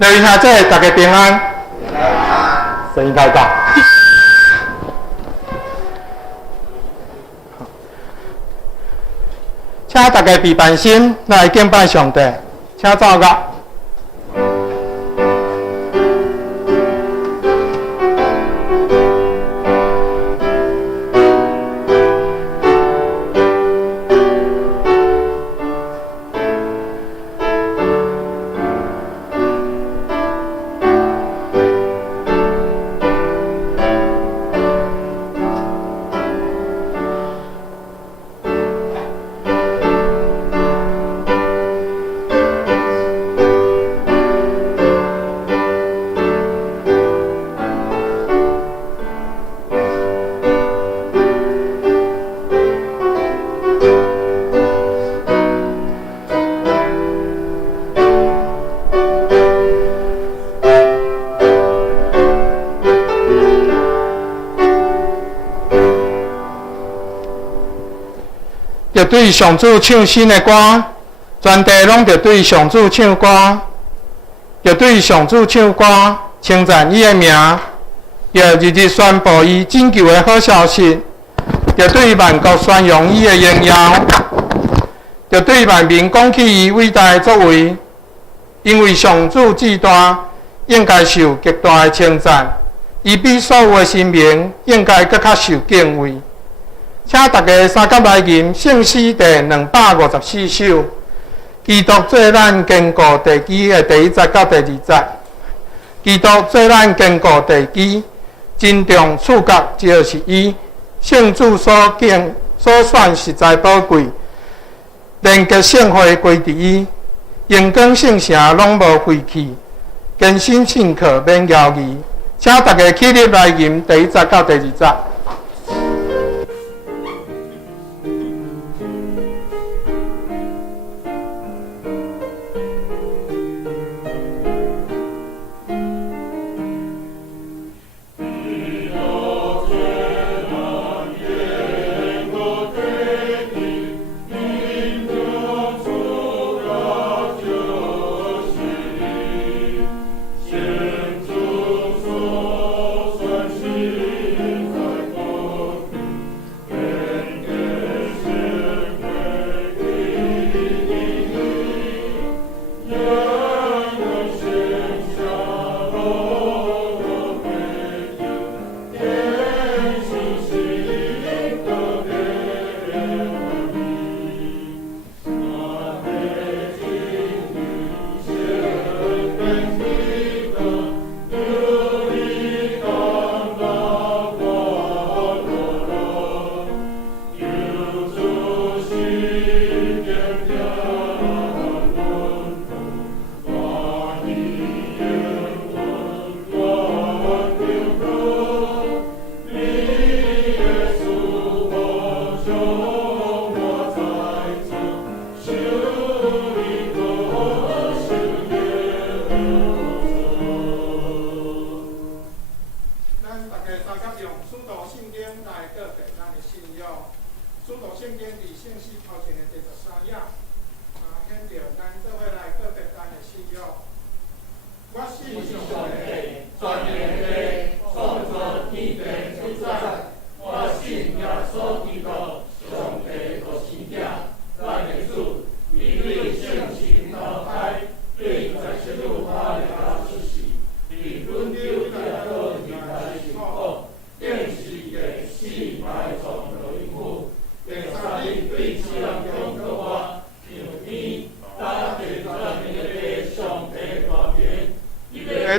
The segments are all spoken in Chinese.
各位兄弟，大家平安。声音开大。请大家闭眼心来敬拜上帝，请走个。着对上主唱新的歌，全地拢着对上主唱歌，着对上主唱歌，称赞伊的名，着日日宣布伊拯救的好消息，着对万国宣扬伊的荣耀，着对万民讲起伊伟大的作为，因为上主至大，应该受极大的称赞，伊比所有的神明应该更较受敬畏。请大家三甲来吟圣诗第254首，基督做咱坚固地基的第1节到第2节。基督做咱坚固地基，真重触角就是伊。圣主所选实在宝贵，连结圣会归伫伊，阳光圣城拢无废弃，坚信信靠免摇疑。请大家起立来吟第1节到第2节。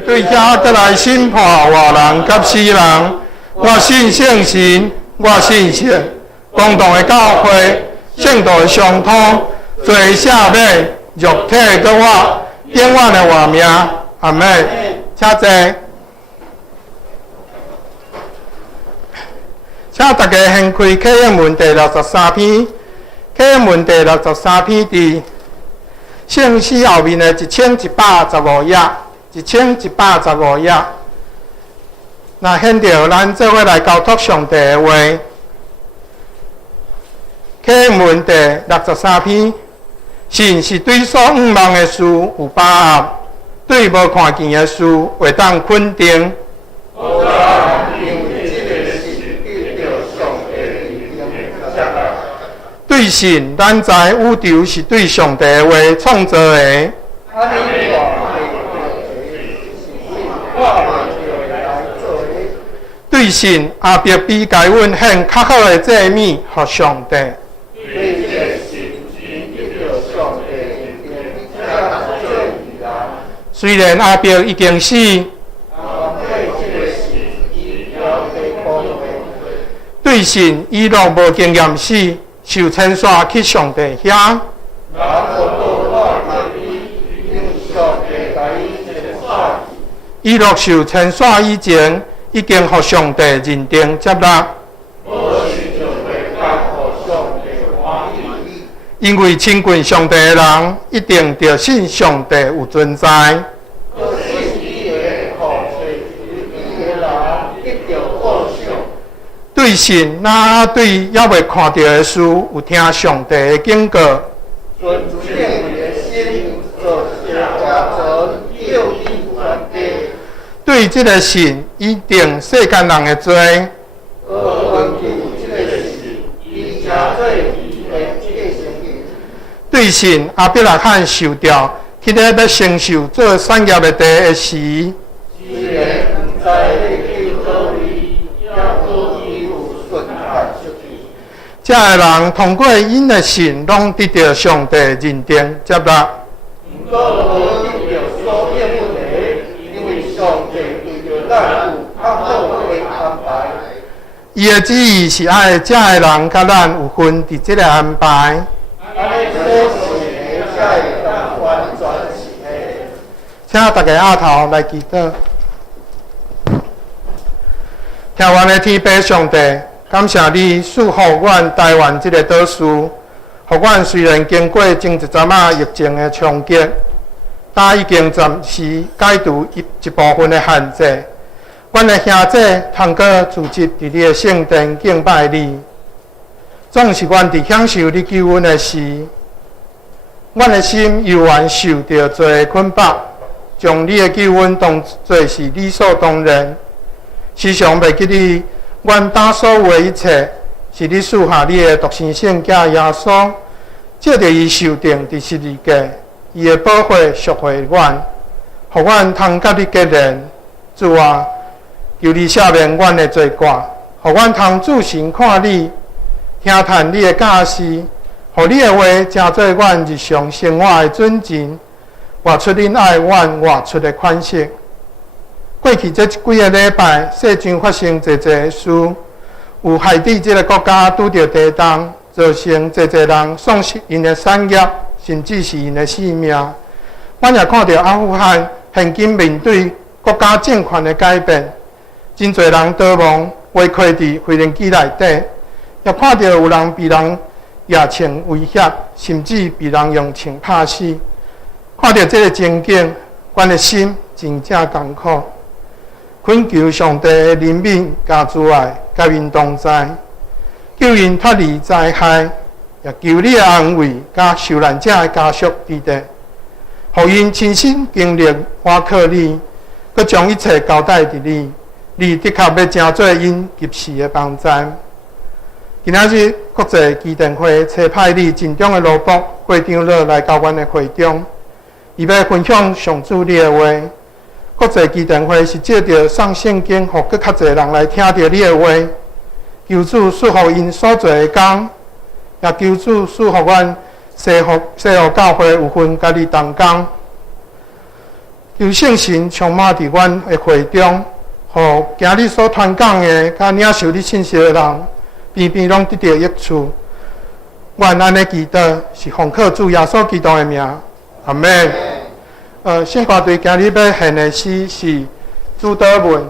对家得来审判活人甲死人，我信圣神，我信神，共同的教会，圣道的相通，做赦免肉体跟我永远的活命，阿门。请坐，请大家掀开启应文第63篇，启应文第63篇伫圣诗后面的1115页。1115页，那显着咱做伙来交托上帝的话。启文第63篇，神是对所仰望的事有把握，对无看见的事会当肯定。对神，咱知宇宙是对上帝的话创造的。对神，阿伯比该阮献较好的祭物予上帝。虽然阿伯已经死，对神伊若无经验死，受牵线去上帝遐。伊若受牵线以前，已经予上帝认定接纳。因为亲近上帝的人，一定着信上帝有存在。对神，那对还未看到的事，有听上帝的警告。对这个神，一定世间人的罪。对神，阿伯拉罕受掉，迄个要承受做产业的地的时，这个人通过因的信，拢得到上帝认定接纳。伊的旨意是爱这个人甲咱有份伫这个安排。请大家额头来祈祷。听完的天父上帝，感谢你赐予阮台湾这个岛屿，予阮虽然经过前一阵仔疫情的冲击，但已经暂时解除一部分的限制。阮的兄弟通过组织伫你的圣殿敬拜你，总是阮伫享受你救恩的时，阮的心犹原受到罪捆绑，将你的救恩当作是理所当然，时常袂记你，阮打所有的一切，是你赐下你的独生圣子耶稣，借着伊受定伫十字架，伊的宝血赎回阮，互阮通甲你结连。主啊，求你赦免阮的罪过，互阮通自信看你，听叹你的教示，互你的话成做阮日常生活的准绳，活出恁爱阮活出的款式。过去这几个礼拜，世上发生侪侪事，有海地这个国家拄着地震，造成侪侪人丧失因的产业，甚至是因的性命。阮也看到阿富汗现今面对国家政权的改变，真侪人逃亡，围困伫飞行机内底，也看到有人被人野枪威胁，甚至被人用枪拍死。看到这个情景，阮的心真正艰苦。恳求上帝的怜悯加慈爱，甲因同在，救因脱离灾害，也求你的安慰，甲受难者的家属伫地，互因亲身经历倚靠你，佮将一切交代伫你。你的确要成做因及时的帮赞。今仔日国际基电会差派你尽忠的罗伯会长老来到阮的会中，伊要分享上主你的话。国际基电会是借着送圣经，互更较侪人来听到你的话。求主赐予因所做的工，也求主赐予阮西湖教会有份甲你同工。求圣神充满伫阮的会中，互今日所传讲的，甲领受你信息的人，边边拢得到益处。愿安尼祈祷，是奉靠主耶稣基督的名，阿门。圣歌队今日要献的诗是《主祷文》。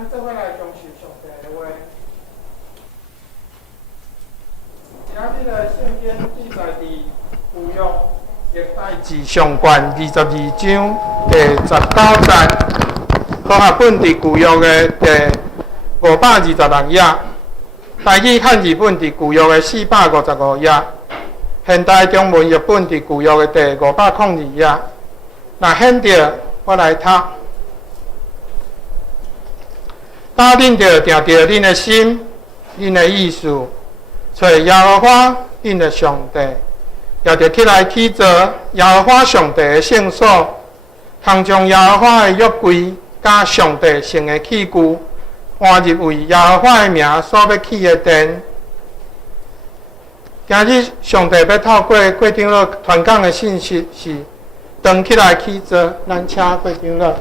咱做伙来重视上帝的话。今日的圣经记载伫旧约历代志上卷22章第19节，科学本伫旧约的第526页，台语汉字本伫旧约的455页，现代中文译本伫旧约的第502页。若显着，我来读。打恁着定着恁的心，恁的意思，找耶和华恁的上帝，也着起来起做耶和华上帝的圣所，通将耶和华的约柜甲上帝圣的器具搬入为耶和华的名所要起的殿。今日上帝要透过长老传讲的信息是，登起来起做，咱请过长老。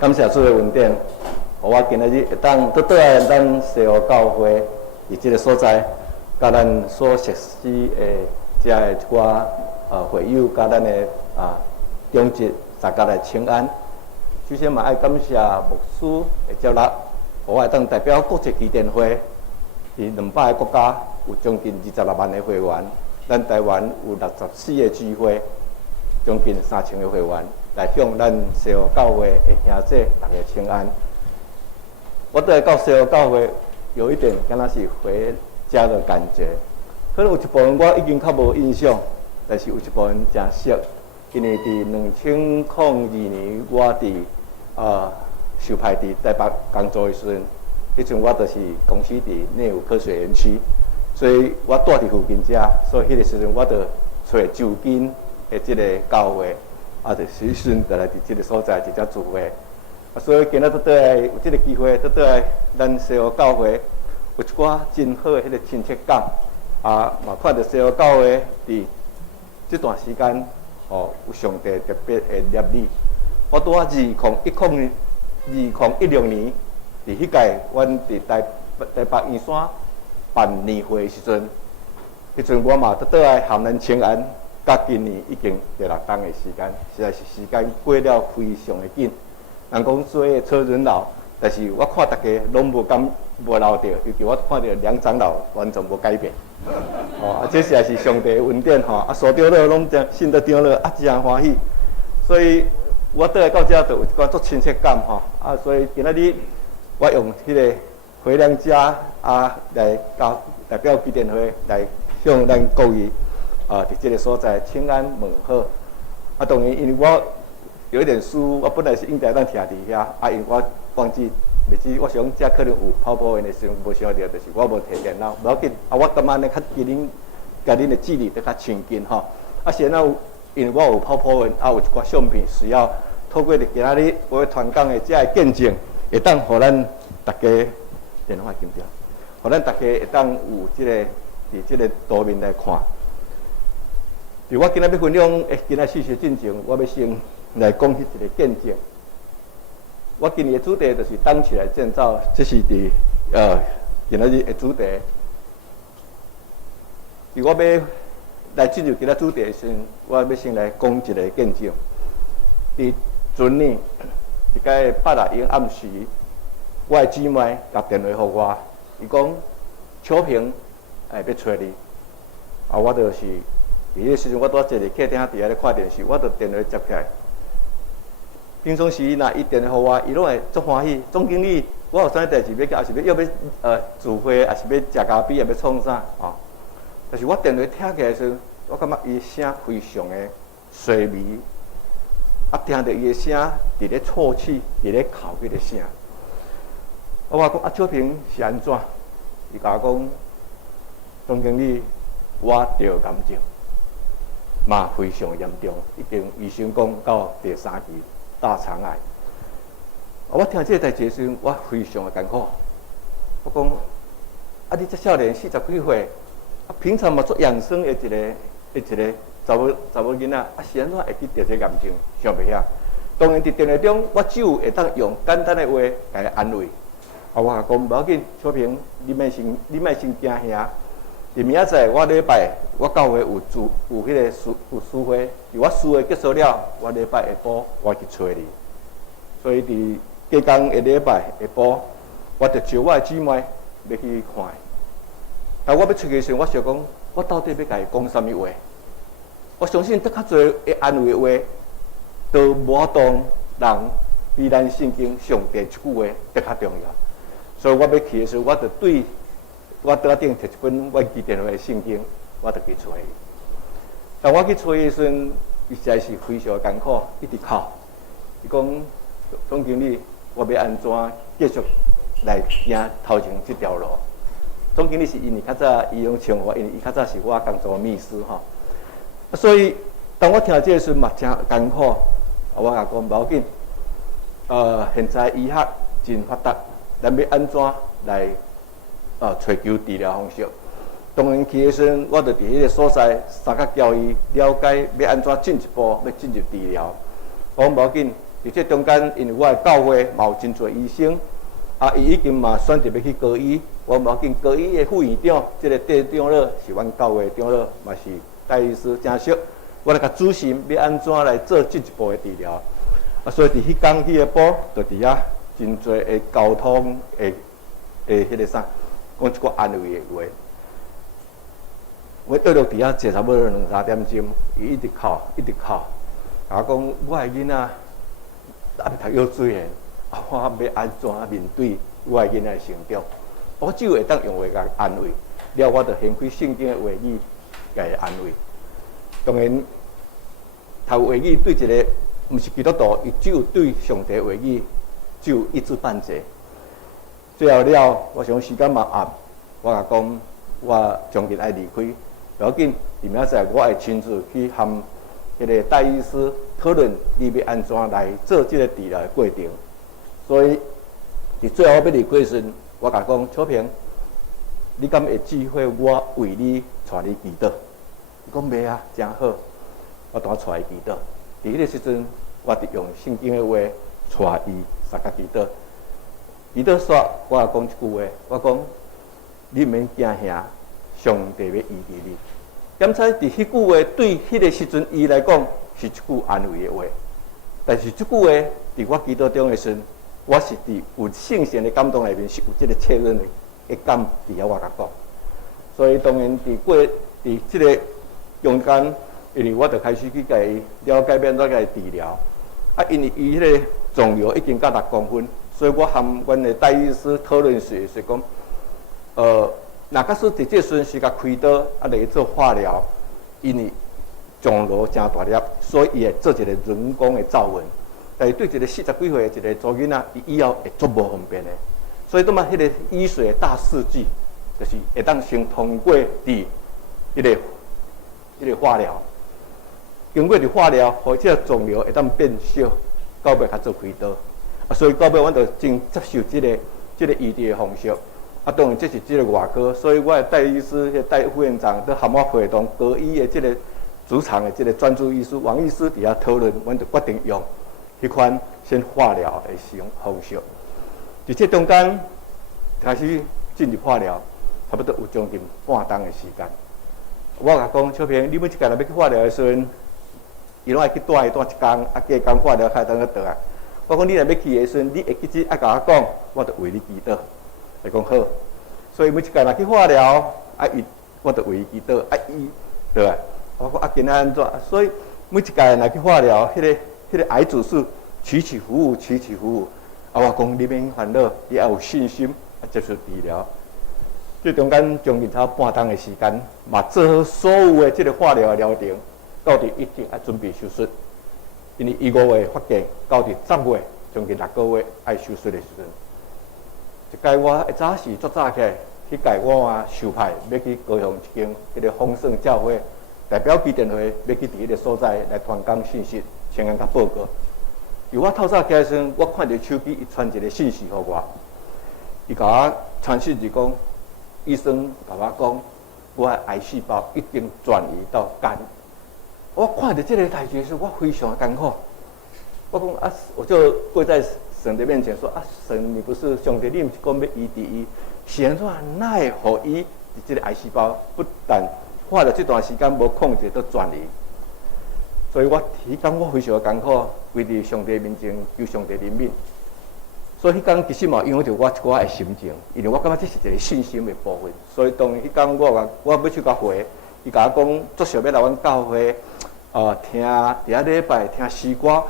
感谢主的恩典，互我今仔日会当倒来咱西湖教会伫即个所在，甲咱所熟悉的遮的一寡会友，甲咱的中职大家来请安。首先嘛爱感谢牧师的接纳，互我会当代表国际基电会伫200个国家有将近26万的会员，咱台湾有64个聚会，将近3000个会员。来向咱西湖教会的兄弟大家请安。我对到西湖教会有一点敢若是回家的感觉，可能有一部分我已经较无印象，但是有一部分真熟，因为伫2002年我伫受派伫台北工作的时阵，迄阵我就是公司伫内湖科学园区，所以我住伫附近遮，所以迄个时阵我就找就近的即个教会。就时阵就来伫即个所在直接聚会，所以今仔倒来有即个机会，倒来咱西湖教会有一寡真好的迄个亲切感，嘛看到西湖教会伫即段时间，有上帝特别的念力。我拄啊2016年，伫迄届阮伫台北圆山办年会的时阵，迄阵我嘛倒来含咱请安。到今年已经第6冬的时间，实在是时间过了非常的紧。人讲做车轮老，但是我看大家拢无老掉，尤其我看到梁长老完全无改变。这实在是上帝的恩典吼，所长老拢信得长老真欢喜。所以我倒来到遮就有一寡足亲切感吼，所以今仔日我用迄个回娘家来代表基电会来向咱各位。伫这个所在，请安问好。当然，因为我有一点书，我本来是应该当徛伫遐，因为我忘记日子，我想遮可能有泡泡的时阵无想到，就是我无摕电脑，无要紧。我感觉呢，较离恁甲恁的距离得较亲近吼。现在因为我有泡泡的，有一寡相片需要透过今仔日我传讲的遮个见证，会当互咱大家电话金条，互咱大家会当有即个伫即个图面来看。我今仔要分享今仔事实进前，我要先来讲迄一个见证。我今年的主题就是当起来建造，这是伫今仔日的主题。我要来进入今仔主题的时阵，我要先来讲一个见证。伫前年一个8日暗时，我的姊妹打电话给我，伊讲秋萍要找你，我就是伫迄个时阵，我拄坐伫客厅伫遐咧看电视，我就电话接起来。平常时若伊电话互我，伊拢会足欢喜。总经理，我有啥代志要甲，也是要聚会，也是要食咖啡，也要创啥哦。但是我电话听起来时，我感觉伊声非常的细微，听到伊的声伫咧啜泣，伫咧哭迄个声。我讲秋萍是安怎？伊甲我讲，总经理，我得癌症，嘛非常严重，已经医生讲到第3期大肠癌。我听这个代志时，我非常的艰苦。我讲，你这少年40几岁，平常嘛做养生的一个查某囡仔，是安怎会去得这癌症？想袂遐。当然伫电话中，我只有会当用简单的话甲伊安慰。我讲无要紧，小平，你莫先惊吓。伫明仔载我礼拜我教会有迄个有书会，伫我书会结束了，我礼拜下晡我去找你。所以伫隔工下礼拜下晡，我就招我的姊妹要去看。但我要出去时，我想讲，我到底要甲伊讲啥物话？我相信得较侪会安慰的话，都无法当人比咱圣经上帝一句话得较重要。所以我要去的时候，我就对我桌顶摕一本我记电话的圣经，我就去找伊。但我去找伊时阵，伊实在是非常艰苦，一直哭。伊讲总经理，我要安怎继续来行头前这条路？总经理是因为较早伊用称呼，因为伊较早是我工作秘书吼。所以当我听这个时，嘛真艰苦。我甲讲无要紧，现在医学真发达。咱要安怎来找求治疗方式？当然去的时阵，我就伫迄个所在三角教伊了解要安怎进一步要进入治疗。我讲无要紧，伫这中间，因为我的教会嘛有真侪医生，伊已经嘛选择要去高医。我无要紧，高医的副院长，即个戴长老是阮教会长老，嘛是戴医师真熟。我来甲咨询要安怎来做进一步的治疗。所以伫迄天迄个晡，就伫遐。真侪的沟通的迄个啥，讲一个安慰的话。我约落伫遐坐差不多2-3点钟，伊一直哭，一直哭。我讲我的囡仔还没读幼稚园，我要安怎面对我的囡仔的成长？我只有会当用话甲安慰，了我就掀开圣经的话语甲伊安慰。当然，读话语对一个毋是基督徒，伊只有对上帝话语。只有一知半解。最后了，我想时间嘛暗，我甲讲，我将近爱离开，不要紧。明仔载我会亲自去和迄个戴医师讨论，伊要安怎来做这个治疗的过程。所以，伫最后要离开时，我甲讲，秋萍，你敢会忌讳我为你带你祈祷？伊讲袂啊，真好，我带带伊祈祷。伫迄个时阵，我就用圣经的话带伊。三角祈祷，祈祷煞，我也讲一句话，我讲你毋免惊吓，上帝要医治你。检查伫迄句话对迄个时阵伊来讲是一句安慰的话，但是即句话伫我祈祷中的时，我是伫有圣神的感动内面是有即个确认的感伫遐我甲讲。所以当然伫即个中间，因为我就开始去甲伊了解变怎甲伊治疗，因为伊迄个。肿瘤已经到6公分，所以我和阮的戴医师讨论时讲，若假使伫这时阵是甲开刀来做化疗，因为肿瘤真大粒，所以伊会做一个人工的造纹。但是对一个40几岁的一个查囡仔，伊以后会足无方便的。所以拄嘛，迄个医学的大世纪，就是会当先通过伫迄个化疗，经过伫化疗，或者肿瘤会当变小。到尾较做开刀，所以到尾阮就真接受即个医治的方式。当然这是即个外科，所以我的戴医师、戴副院长都含我陪同高医的即个主场的即个专注医师王医师伫遐讨论，阮就决定用迄款先化疗的方式。伫这中间开始进入化疗，差不多有将近半冬的时间。我甲讲，小平，你每一家若要去化疗的时阵。伊拢爱去带一工，加工化疗开当个倒啊。我讲你若要去的时阵，你会记得爱甲我讲，我就为你祈祷。伊讲好。所以每一届若去化疗，我就为伊祈祷，对吧？我今仔安怎？所以每一届若去化疗，迄个癌指数起起伏伏。我讲你免烦恼，你要有信心，接受治疗。这中间将近差半冬的时间，嘛做好所有的这个化疗的疗程，到底一定要准备手术。因为伊5月发现，到底10月将近6个月爱手术的时阵，一届我一早是足早起来，迄届我受派要去高雄一间迄个丰盛教会代表基电会，要去伫迄个所在来传讲信息，请人甲报告。由我透早起来时，我看到手机伊传一个信息给我，伊甲我传讯息讲，医生甲我讲，我的癌细胞已经转移到肝。我看到这个代志时，我非常艰苦。我讲我就跪在神的面前说神，你不是上帝，你不是讲要医治伊，神怎奈何伊这个癌细胞不但花了这段时间无控制，都转移。所以我迄天我非常艰苦，跪伫上帝面前求上帝怜悯。所以迄天其实嘛影响到我一寡的心情，因为我感觉这是一个信心的部分。所以当迄天我要去甲回，伊甲我讲，足想要来阮教会，听伫遐礼拜听诗歌，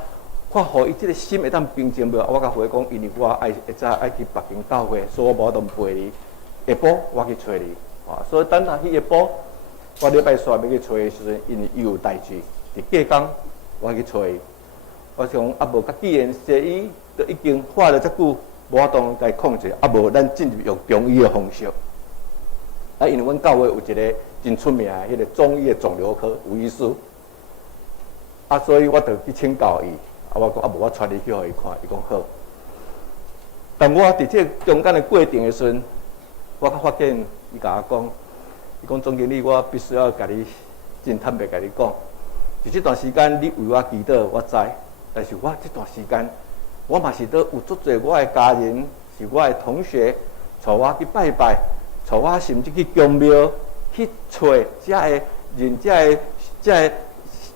看互伊即个心会当平静无？我甲回讲，因为我会早爱去北京教会，所以我无当陪你。下晡我去找你，所以等下去下晡，我礼拜三要去找伊时阵，因为伊有代志。伫隔工，我去找伊，我想无甲既然西医都已经花了遮久，无当该控制，无咱进入用中医的方式。因为阮教会有一个真出名的迄个中医的肿瘤科吴医师，所以我就去请教伊，我讲无我带你去互伊看，伊讲好。但我伫这中间的过程的时阵，我发现伊甲我讲，伊讲总经理，我必须要甲你真坦白甲你讲。就这段时间，你为我祈祷，我知。但是我这段时间，我嘛是都有足侪我的家人，是我的同学，带我去拜拜，带我甚至去宫庙去找遮的人，遮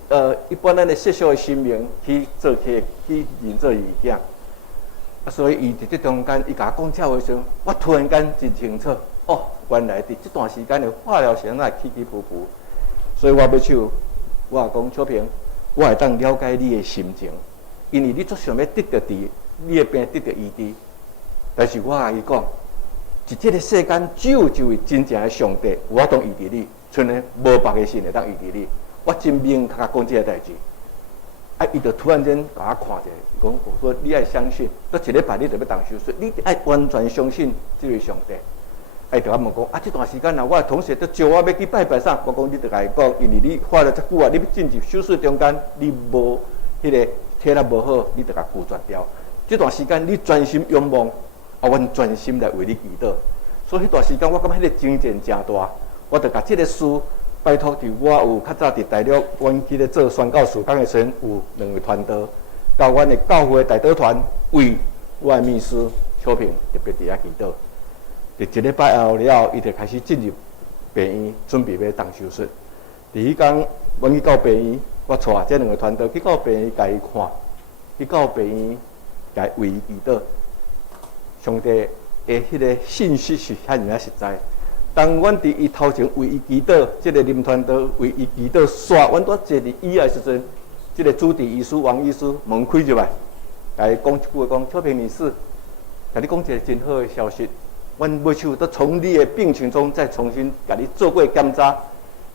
的一般咱的世俗的神明去做去认做伊囝。所以伊伫这中间，伊甲我讲这话时，我突然间真清楚，原来伫这段时间的化疗时会起起伏伏，所以我要手。我也讲秋萍，我会当了解你的心情，因为你足想要得到治，你的病得到医治。但是我甲伊讲，在这个世间只有一位真正的上帝，有法当医治你，剩的无别个神会当医治你。我真明确讲这个代志。伊就突然间甲我看者，讲我说你爱相信，到一礼拜你就要动手术，你爱完全相信这位上帝。就我问讲，这段时间我的同学都招我要去拜拜啥，我讲你就甲伊讲，因为你花了遮久你要进入手术中间，你无迄个体力无好，你就甲拒绝掉。这段时间你专心仰望，阮专心来为你祈祷。所以迄段时间我感觉迄个精进真大，我就甲这个事拜托伫我有较早伫大陆，阮去咧做宣教事工的时阵，有2位传道，交阮的教会代祷团为我的秘书秋萍特别伫遐祈祷。一礼拜后了，伊就开始进入病院，准备要动手术。伫迄天，阮去到病院，我带这2个团队去到病院，甲伊看，去到病院，甲伊为伊祈祷。上帝的迄个信息是遐尔实在。当阮伫伊头前为伊祈祷，这个林团队为伊祈祷，煞阮拄坐伫椅的时阵，这个主治医师王医师门开入来，甲伊讲一句话，讲秋萍女士，甲你讲一个真好的消息。阮要求都从你的病情中再重新给你做过检查，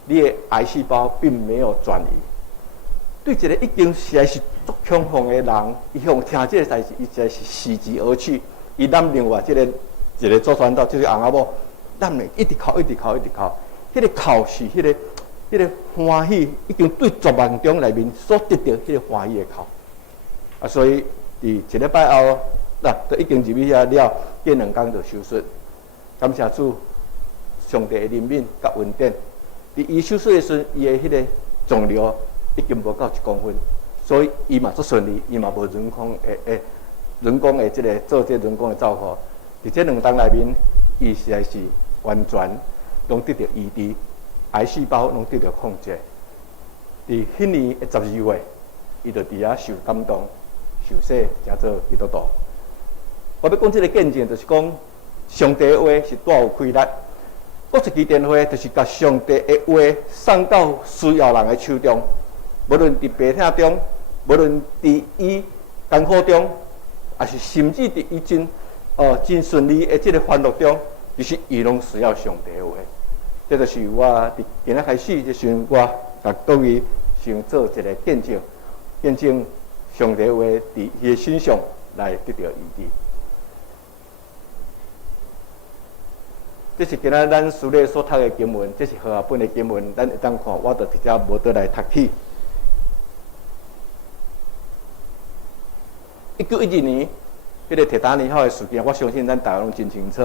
你的癌细胞并没有转移。对一个已经实在是足恐慌的人，伊向听这个代志，伊实在是喜极而泣。伊咱另外一个做传道，就是翁仔某，咱们一直哭，一直哭，一直哭。迄个哭是迄个欢喜，已经对绝望中内面所得到迄个欢喜的哭。所以伫一礼拜后。都已经入去遐了，过2天就手术。感谢主，上帝的怜悯甲恩典。伫伊手术的时阵，伊的迄个肿瘤已经无到1公分，所以伊嘛足顺利，伊嘛无人工的这个做这人工的照护。伫这2天内面，伊实在是完全拢得到医治，癌细胞拢得到控制。伫迄年的12月，伊就伫遐受感动、受洗，才做基督徒。我要讲这个见证，就是讲，上帝的话是大有威力。搁一支电话，就是把上帝的话送到需要人的手中，无论伫病痛中，无论伫伊艰苦中，也是甚至伫伊真顺利的这个欢乐中，其实伊拢需要上帝的话。这就是我伫今仔开始的时候，我甲各位想做一个见证，见证上帝的话伫伊的身上来得到医治。这是今仔咱书里所读的经文，这是和合本的经文，咱会当看，我就直接无得来读起。1912年，迄个铁达尼号的事件，我相信咱大家拢真清楚。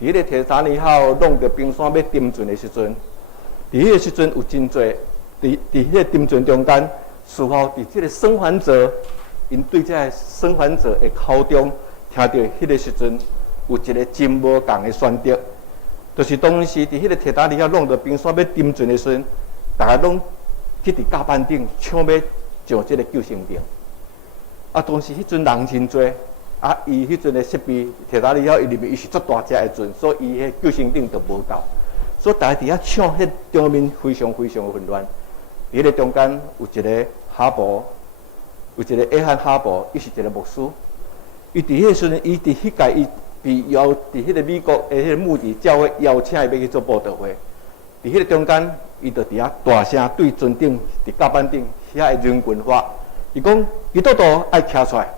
伫迄个铁达尼号弄着冰山要沉船的时阵，伫迄个时阵有真侪，伫迄个沉船中间，事后伫即个生还者，因对这生还者的口中，听到迄个时阵有一个真无共的宣导。就是当时伫迄个铁达尼号弄着冰山要沉船的时阵，大家拢去伫甲板顶抢要上即个救生艇。当时迄阵人真多，伊迄阵的设备，铁达尼号伊里面伊是足大只的船，所以伊迄救生艇都无够，所以大家伫遐抢，迄场面非常非常的混乱。伫迄个中间有一个哈伯，有一个约翰哈伯，伊是一个牧师，伊伫迄个时阵，伊伫迄届伊。被邀伫迄个美国的迄个牧师教会邀请伊要去做布道会，伫迄个中间，伊就伫遐大声对船顶、伫甲板顶遐的人群发，伊讲基督徒爱徛出来。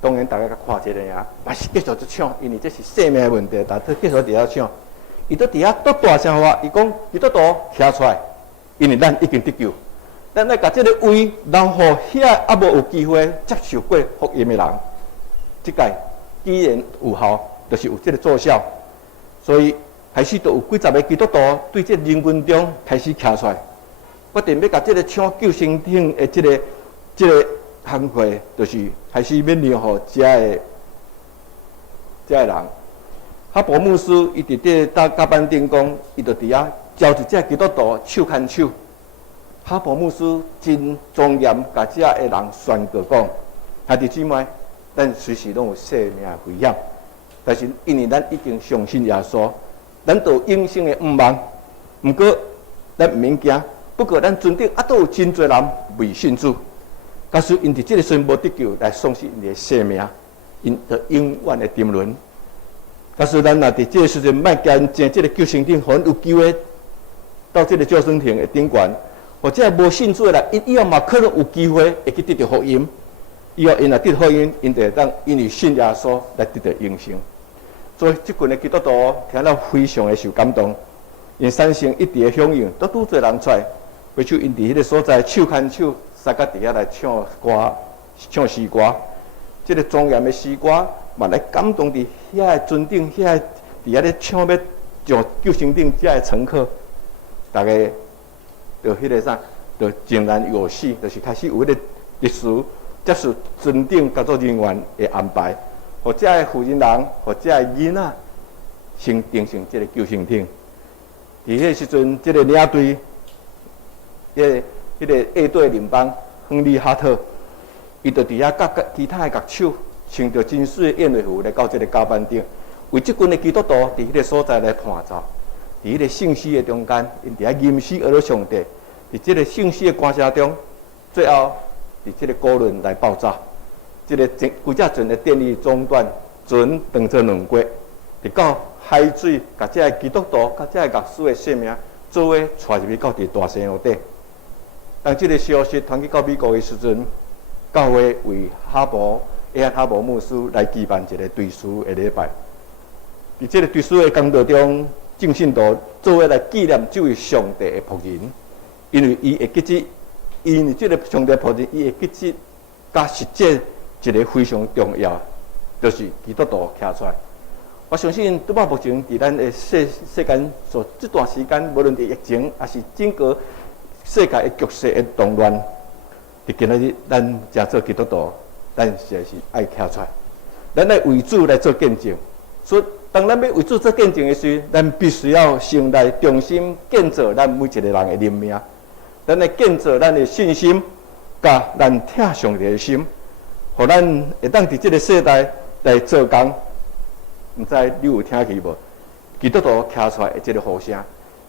当然，大家甲看一个呀，嘛是继续在抢，因为这是生命的问题，大家继续伫遐抢。伊都伫遐都大声发，伊讲基督徒徛出来，因为咱已经得救，咱来甲这个位留互遐无有机会接受过福音的人，即届。既然有效，就是有这个奏效，所以开始都有几十个基督徒对这人群中开始徛出来，决定要甲这个抢救生艇的这个行会，就是开始免留互遮的人。哈伯牧师伊伫这甲板顶讲，伊就伫遐招一只基督徒手牵手。哈伯牧师真庄严，甲遮的人宣告讲：兄弟姊妹。咱随时拢有生命危险，但是因为咱已经相信耶稣，咱都有永生的盼望。毋过咱毋免惊，不过咱船顶都有真侪人未信主，假使因伫即个时阵无得救，来丧失因的生命，因就永远的沉沦。假使咱若伫即个时阵莫惊坐即个救生艇，互有机会到即个救生艇的顶悬，或者无信主的人，因以后嘛可能有机会会去得到福音。以后因若得福音，因就会当因为信耶稣来得到永生。所以即群的基督徒听了非常的受感动，因产生一直的响应，都拄侪人出来，为手因伫迄个所在手牵手，三甲伫遐来唱歌、唱诗歌。即个庄严的诗歌，嘛来感动伫遐的船顶、遐伫遐咧唱要上救生艇遮的乘客，大家就迄个啥，就井然有序，就是开始有迄个历史。接受船顶工作人员的安排，或者的负责人，或者的囡仔，先登上这个救生艇。伫迄个时阵，这个领队，迄个 A 队领班亨利哈特，伊就伫遐甲其他的乐手，穿着真水的宴会服来到这个甲板顶，为即群的基督徒伫迄个所在来伴奏。伫迄个圣诗的中间，因伫遐吟诗学了上帝。伫这个圣诗的歌声中，最后。伫即个高轮来爆炸，即个规只船的电力中断，船断做两截，直到海水甲即个基督徒、甲即个乐师的性命，做伙带入去到伫大西洋底。当即个消息传去到美国的时阵，教会为哈伯牧师来举办一个对诗的礼拜。伫即个对诗的工作中，正信徒做伙来纪念这位上帝的仆人，因为伊会记起。因为这个上帝仆人，伊会记起甲实践一个非常重要，就是基督徒徛出来。我相信，拄仔目前伫咱的世间所这段时间，无论伫疫情，还是整个世界的局势的动乱，伫今仔日咱诚做基督徒，咱实在是爱徛出来，咱来为主来做见证。所以，当咱要为主做见证的时候，咱必须要先来重新建造咱每一个人的灵命。咱来建造咱的信心，甲咱听上帝的心，互咱会当伫即个世代来做工，毋知你有听去无？基督徒徛出来的即个呼声，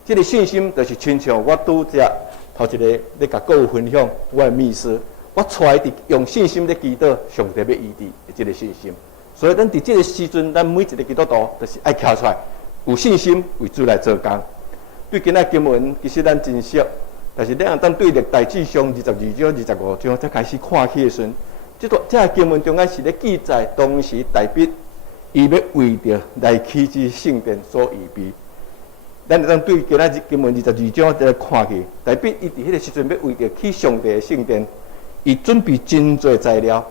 即个信心就是亲像我拄则头一个咧甲各位分享我的秘思，我出来用信心咧祈祷，上帝要医治的即个信心。所以咱伫即个时阵，咱每一个基督徒就是爱徛出来，有信心为主来做工。对今仔经文，其实咱真熟，但是咱当对历代志上22章、25章才开始看起的时阵，这经文中间是咧记载当时大卫伊要为着来起之圣殿所预备。咱当对今仔经文22章再看去，大卫伊伫迄个时阵要为着起上帝的圣殿，伊准备真侪材料，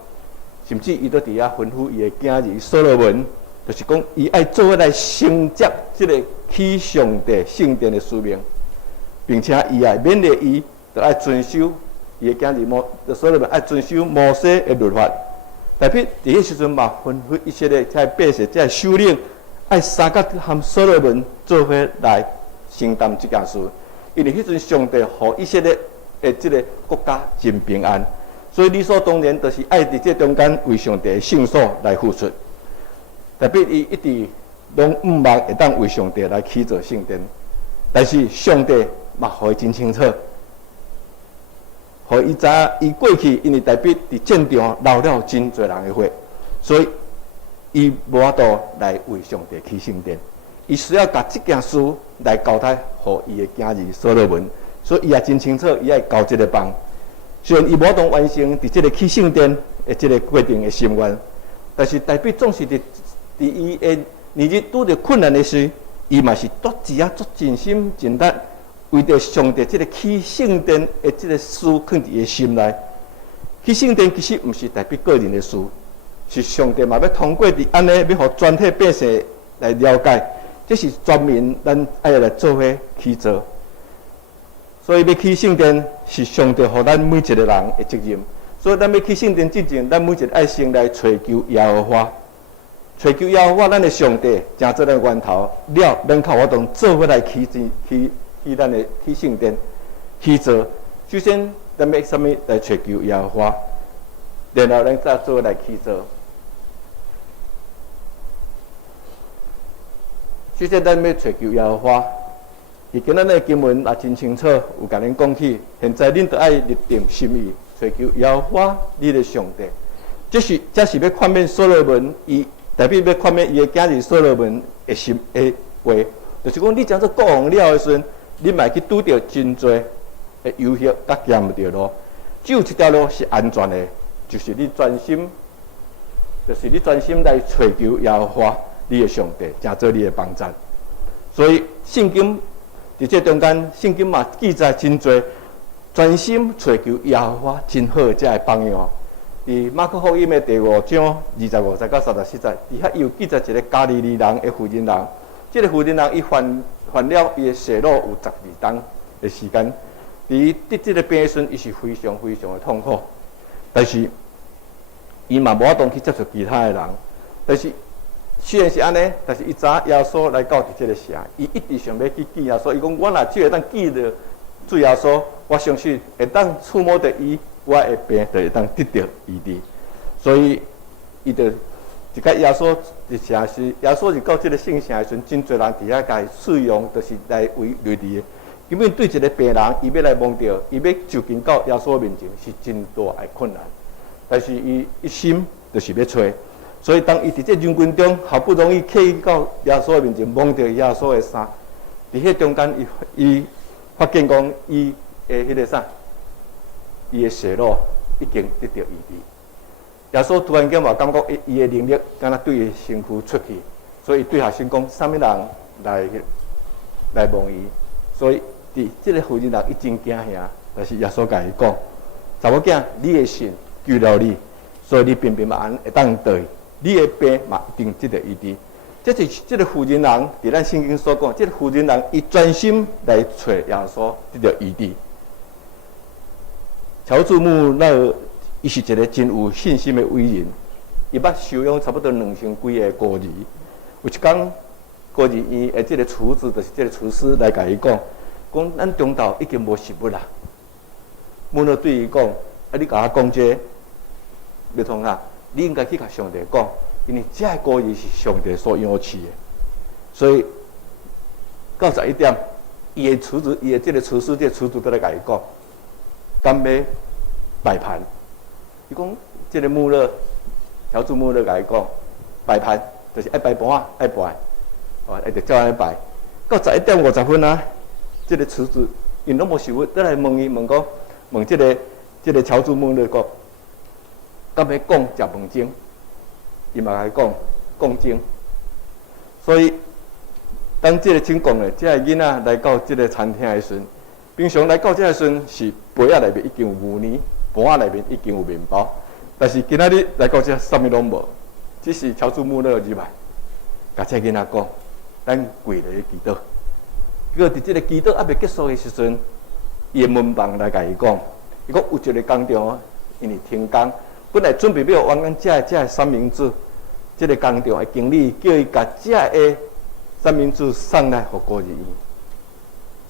甚至伊都伫遐吩咐伊的囝儿所罗门，就是讲伊爱做伙来承接即个起上帝圣殿的使命，并且伊爱勉励伊，就爱遵守伊的囝儿所罗门爱遵守摩西的律法。大卫伫迄时阵嘛吩咐一些的在百姓、在首领，爱三角和所罗门做伙来承担这件事，因为迄阵上帝互以色列的即个国家真平安，所以理所当然就是爱伫这中间为上帝的圣所来付出。大卫伊一直拢毋望会当为上帝来起造圣殿，但是上帝嘛互伊真清楚。互伊知影，伊过去因为大卫伫战场流了真侪人的血，所以伊无法度来为上帝起圣殿。伊需要把这件事来交代互伊的囝儿所罗门，所以伊也真清楚，伊爱交这个棒。虽然伊无法度完成伫这个起圣殿的这个决定的心愿，但是大卫总是伫伊的日日拄着困难的时，伊嘛是足志啊、足尽心尽力。为着上帝这个起圣殿的这个事，放伫伊心内。起圣殿其实毋是大卫个人的事，是上帝嘛要通过伫安尼，要互全体百姓来了解，这是全民咱爱来做伙起造。所以要起圣殿是上帝互咱每一个人的责任。所以咱要起圣殿之前，咱每一个爱先来寻求耶和华，寻求耶和华咱的上帝，正做咱源头了，咱靠我同做伙来起咱的起圣殿起造。首先，咱要什么来寻求耶和华，然后咱再做来起造。首先，咱要寻求耶和华。伊今仔日经文也真清楚，有甲恁讲起。现在恁着爱立定心意，寻求耶和华你的上帝。这是要劝勉所罗门，大卫要劝勉伊的囝儿所罗门的心的话，就是讲你将这国王了的时阵。你嘛去拄着真侪的游戏，甲行唔着路。只有一条路是安全的，就是你专心，来寻求耶和华你的上帝，正做你的帮助。所以圣经伫这中间，圣经嘛记载真侪专心寻求耶和华真好的这个榜样。伫马可福音的第5章25节到34节，伫遐有记载一个加利利人的妇人人。这个妇人人伊患了伊的血肉有12天的时间，伫得这个病的时阵，伊是非常非常的痛苦。但是伊嘛无法度去接触其他的人。但是虽然是安尼，但是伊知影耶稣来到伫这个城，伊一直想要去见耶稣。伊讲：我若只会当见到主耶稣，我相信会当触摸着伊，我的病就会当得到医治。所以伊就。一个耶稣伫城时，耶稣是到这个圣城的时阵，真侪人伫遐甲伊使用，就是来为类似的。因为对一个病人，伊要来摸到，伊要就近到耶稣面前，是真大的困难。但是伊一心就是要找，所以当伊伫这人群中，好不容易去到耶稣面前，摸到耶稣的衫，伫迄中间，伊发现讲，伊的迄个啥，伊的血肉已经得到医治。耶稣突然间嘛感觉伊的能力敢若对伊身躯出去，所以伊对学生讲：啥物人来摸伊？所以伫即个妇人人伊真惊吓，但是耶稣甲伊讲：查某囝，你的信救了你，所以你平平安安会当倒去，你的病嘛一定得到医治。这是即个妇人人伫咱圣经所讲，即个妇人人伊专心来找耶稣得到医治。乔治穆勒。伊是一个真有信心的伟人，伊捌收养差不多2000几个孤儿。有一天，孤儿院的这个厨子，就是这个厨师来甲伊讲，咱中昼已经无食物啦。穆勒对伊讲：你甲我讲这，要创啥？你应该去甲上帝讲，因为这个故事是上帝所养起的，所以到11点，伊的厨子，伊的这个厨师，这个厨子都来甲伊讲，敢要摆盘？伊讲，这个穆勒调制穆勒甲伊讲，摆盘就是爱摆盘啊，爱摆，哦，爱着照安尼摆。到11点50分啊，这个厨子因拢无想要，倒来问伊问讲，问这个乔治穆勒讲，敢要讲食饭钟？伊嘛甲伊讲钟。所以当这个情况咧，这个囡仔来到这个餐厅的时阵，平常来到这个时阵是杯仔内面已经有牛奶，盘仔内面已经有面包，但是今仔日来到这啥物拢无，只是乔治穆勒入来，甲这个囡仔讲，咱跪咧祈祷。结果伫这个祈祷还未结束的时阵，伊的门房来甲伊讲，伊讲有一个工厂，因为停工，本来准备要完工这个三明治，这个工厂的经理叫伊甲这个三明治送来互孤儿院。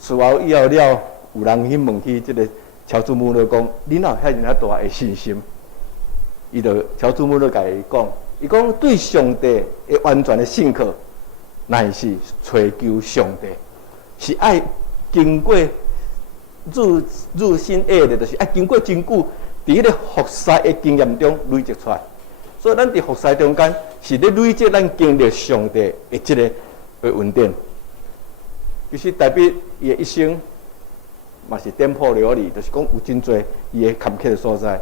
事后以后了，有人去问起这个乔治穆勒讲，你哪有遐尔大的信心？伊就乔治穆勒甲伊讲，伊讲对上帝的完全的信靠，乃是追求上帝。是爱经过入心爱的，就是爱经过真久，伫迄个服侍的经验中累积出来。所以咱伫服侍中间是咧累积咱经历上帝的即个恩典。其实代表伊的一生嘛是颠沛流离，就是讲有真侪伊的坎坷的所在。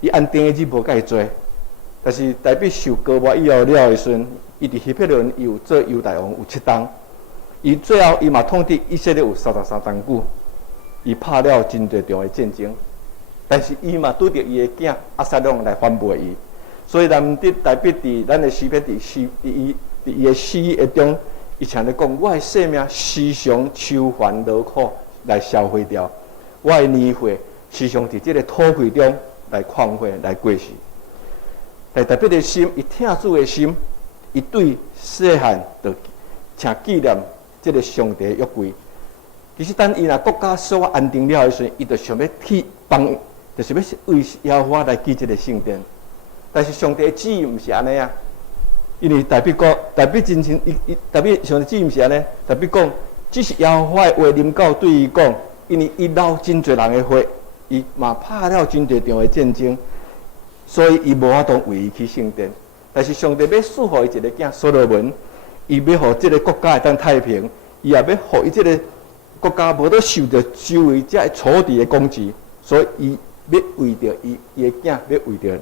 伊安定的日无介多，但是代表受高抹以后了的时阵，伊伫希伯伦有做犹大王有7当。伊最后，伊嘛统治以色列有33当久，伊拍了真侪重的战争，但是伊嘛拄着伊的囝押沙龙来反背伊，所以咱毋得代表伫咱的诗篇伫伊的诗的中，伊常咧讲：我的生命时常愁烦劳苦来消费掉，我的年岁时常伫即个土匪中来旷费来过世。但代表的心，伊听主的心，伊对细汉就请纪念。这个上帝的约柜，其实等伊若国家稍安定了的时阵，伊就想要去帮，就是要为耶和华来建这个圣殿。但是上帝的旨意毋是安尼啊，因为代表真情，代表上帝旨意毋是安尼，代表讲，只是耶和华的话临到对伊讲，因为伊流真侪人的血，伊嘛拍了真侪场的战争，所以伊无法度为伊去圣殿。但是上帝要赐予伊一个囝所罗门。伊要互即个国家会当太平，伊也要互伊即个国家无得受着周围遮楚地的攻击，所以伊要为着伊的囝，要为着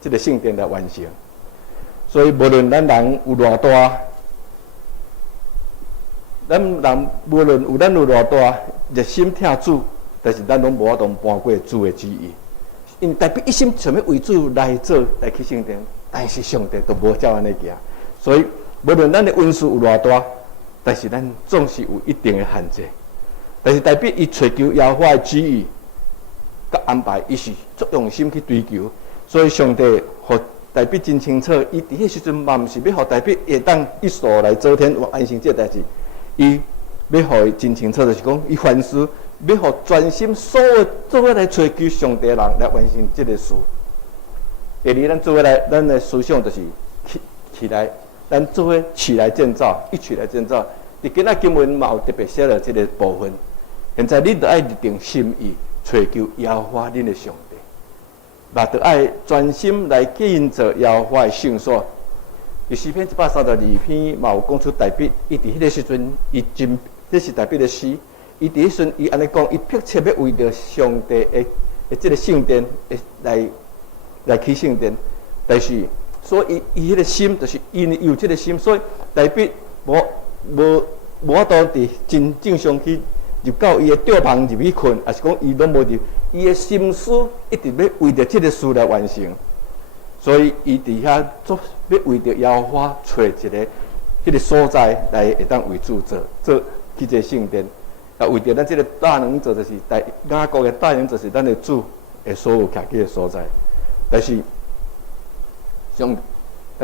即个圣殿来完成。所以无论咱人有偌大，咱人无论有咱有偌大热心听主，但是咱拢无法度搬过主的旨意，因代表一心想要为主来做来去圣殿，但是上帝都无照安尼行，所以。无论咱的恩赐有偌大，但是咱总是有一定的限制。但是代表伊追求耶和华的旨意，甲安排，伊是足用心去追求。所以上帝互代表真清楚，伊伫迄时阵嘛毋是要互代表会当一数来做天完成这代志，伊要互伊真清楚，就是讲伊凡事要互专心所有做伙来追求上帝的人来完成这个事。第二，咱做伙来，咱的思想就是起来。咱做伙起来建造，一起来建造。伫今仔经文嘛有特别写了这个部分。现在你得爱立定心意，追求耶和华恁的上帝，嘛得爱专心来建造耶和华的圣所。第诗篇132篇嘛有讲出代笔，伊伫迄个时阵，伊真这是代笔的诗。伊伫迄时阵，伊安尼讲，伊迫切要为着上帝的这个圣殿来起圣殿，但是。所以伊迄个心，就是因为有这个心，所以代表无法度伫真正常去入到伊的帐篷入去困，还是讲伊拢无入，伊的心思一直要为着这个事来完成。所以伊伫遐做要为着耶和华找一个迄个所在来会当为主做去这圣殿，啊为着咱这个大能者就是雅各的大能者是咱的主的所有徛起的所在，但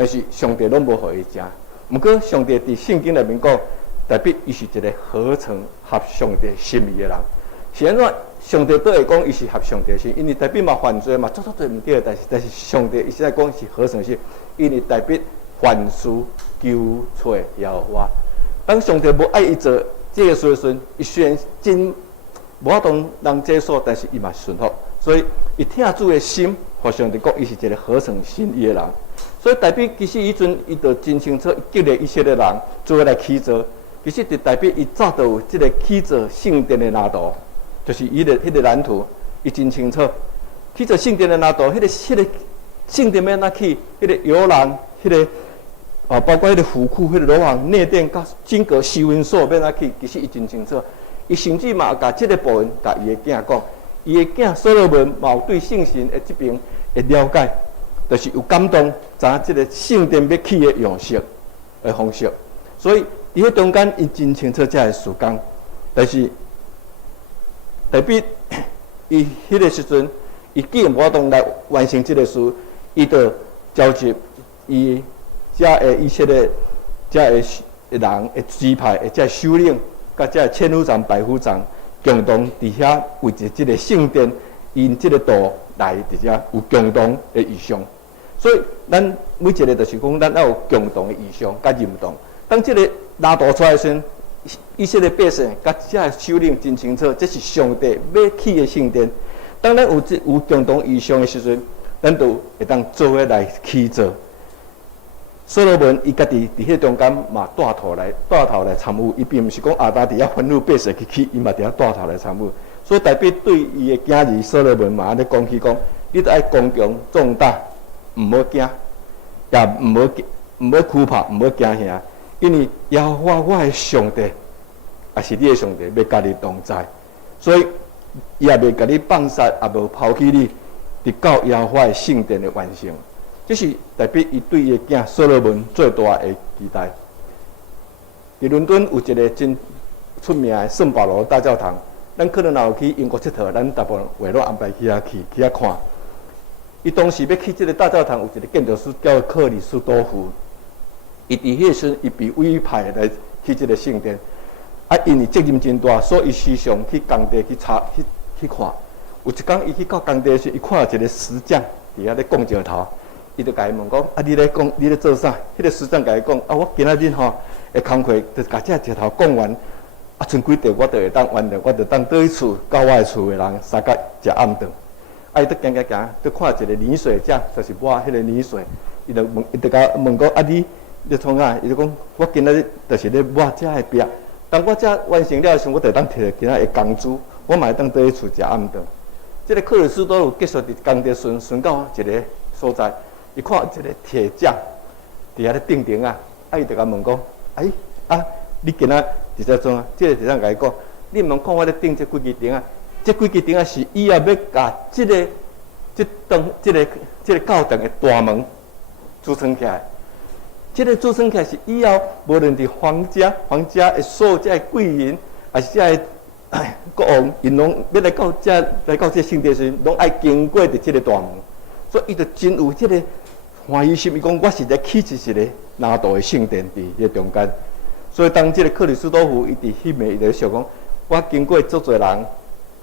是上帝拢无互伊食。毋过上帝伫圣经内面讲，代表伊是一个合成合上帝心意的人。是安怎？上帝都会讲伊是合上帝心，因为代表嘛犯罪嘛，做对毋对，但是上帝伊现在讲是合成心，因为代表凡事求找耶和华。当上帝无爱伊做这个事时，伊虽然真无法度人接受，但是伊嘛顺服，所以伊听主的心，互上帝讲，伊是一个合成心意的人。所以代表其实以前伊就真清楚，激励一些的人做伙来起造，其实就代表伊早就有这个起造圣殿的蓝图，就是伊的迄个蓝图，伊真清楚。起造圣殿的蓝图，迄个圣殿要哪起，迄个游廊，迄个包括迄个府库、迄个罗网、内殿、甲整个收银所要哪起，其实伊真清楚。伊甚至嘛甲这个部分，甲伊的囝讲，伊的囝所罗门嘛有对圣神的这边的了解。就是有感动，知影即个圣殿要起的样式、的方式，所以伫迄中间，伊真清楚遮个时间。但是代表伊迄个时阵，伊既然无法度来完成即个事，伊就召集伊遮个一些的遮个人的支派的遮首领，甲遮千夫长、百夫长共同伫遐为着即个圣殿，因即个道来伫遮有共同的意向。所以，咱每一个就是讲，咱要有共同的意向甲认同。当这个拉道出来时，以色列百姓甲这首领真清楚，这是上帝要起的圣殿。当咱有共同意向的时阵，咱就会当做伙来起造。所罗门伊家己伫迄中间嘛带头来参与，伊并毋是讲阿达伫遐吩咐百姓去起，伊嘛伫遐带头来参与。所以代表对伊的囝儿所罗门嘛安尼讲起讲，你着爱刚强壮大。毋好惊，也毋好惧怕，毋好惊吓，因为耶和华我的上帝，也是你的上帝，要甲你同在，所以伊也袂甲你放杀，也无抛弃你，直到耶和华的圣殿的完成。这是代表伊对伊的囝所罗门最大的期待。伫伦敦有一个真出名的圣保罗大教堂，咱可能若有去英国佚佗，咱大部分会落安排去遐看。伊当时要起这个大教堂，有一个建筑师叫克里斯多夫。伊伫迄时，伊被委派来起这个圣殿。因为责任真大，所以伊时常去工地去查去看。有一天，伊去到工地时，伊看到一个石匠伫遐咧讲石头。伊就甲伊问讲：你咧做啥？迄个石匠甲伊讲：我今仔日吼的工课，就甲这石头讲完，剩几条我就会当完了，我就当倒去厝，到我的厝的人三甲食暗顿。伊得行，得看一个泥水匠，就是抹迄个泥水。伊就甲问讲：你创啥？伊就讲：我今仔日就是咧抹遮的壁。当我遮完成了时，我就当摕今仔的工资，我嘛会当倒去厝食暗顿。这个克里斯多有结束伫工地顺到一个所在，伊看一个铁匠伫遐咧钉钉啊，伊就甲问讲：你今仔伫遮做啊？这个铁匠甲伊讲：你毋通看我咧钉这几支钉啊！这几支钉啊，是以后要甲这个教堂的大门支撑起来。这个支撑起来是以后无论是皇家的所有这贵人，还是这国王，因拢要来到这圣殿时，拢爱经过的这个大门。所以伊就真有这个欢喜心，伊讲我是来起一个拿道的圣殿伫迄中间。所以当这个克里斯多夫伊伫迄面，伊就想讲，我经过足侪人。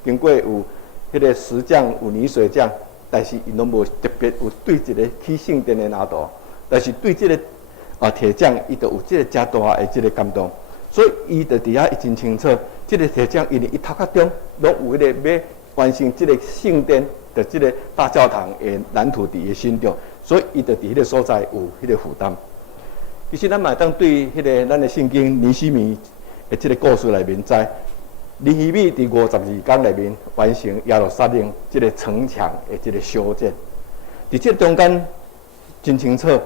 经过有迄个石匠、有泥水匠，但是伊拢无特别有对一个起圣殿的拿道，但是对这个铁匠，伊就有这个遮大的这个感动，所以伊就伫遐伊真清楚，这个铁匠因为伊头壳中拢有迄个要完成这个圣殿的这个大教堂的蓝图伫伊心中，所以伊就伫迄个所在有迄个负担。其实咱嘛当对迄个咱的圣经尼希米的这个故事内面知。尼希米伫52天内面完成耶路撒冷这个城墙的这个修建，伫这中间真清楚，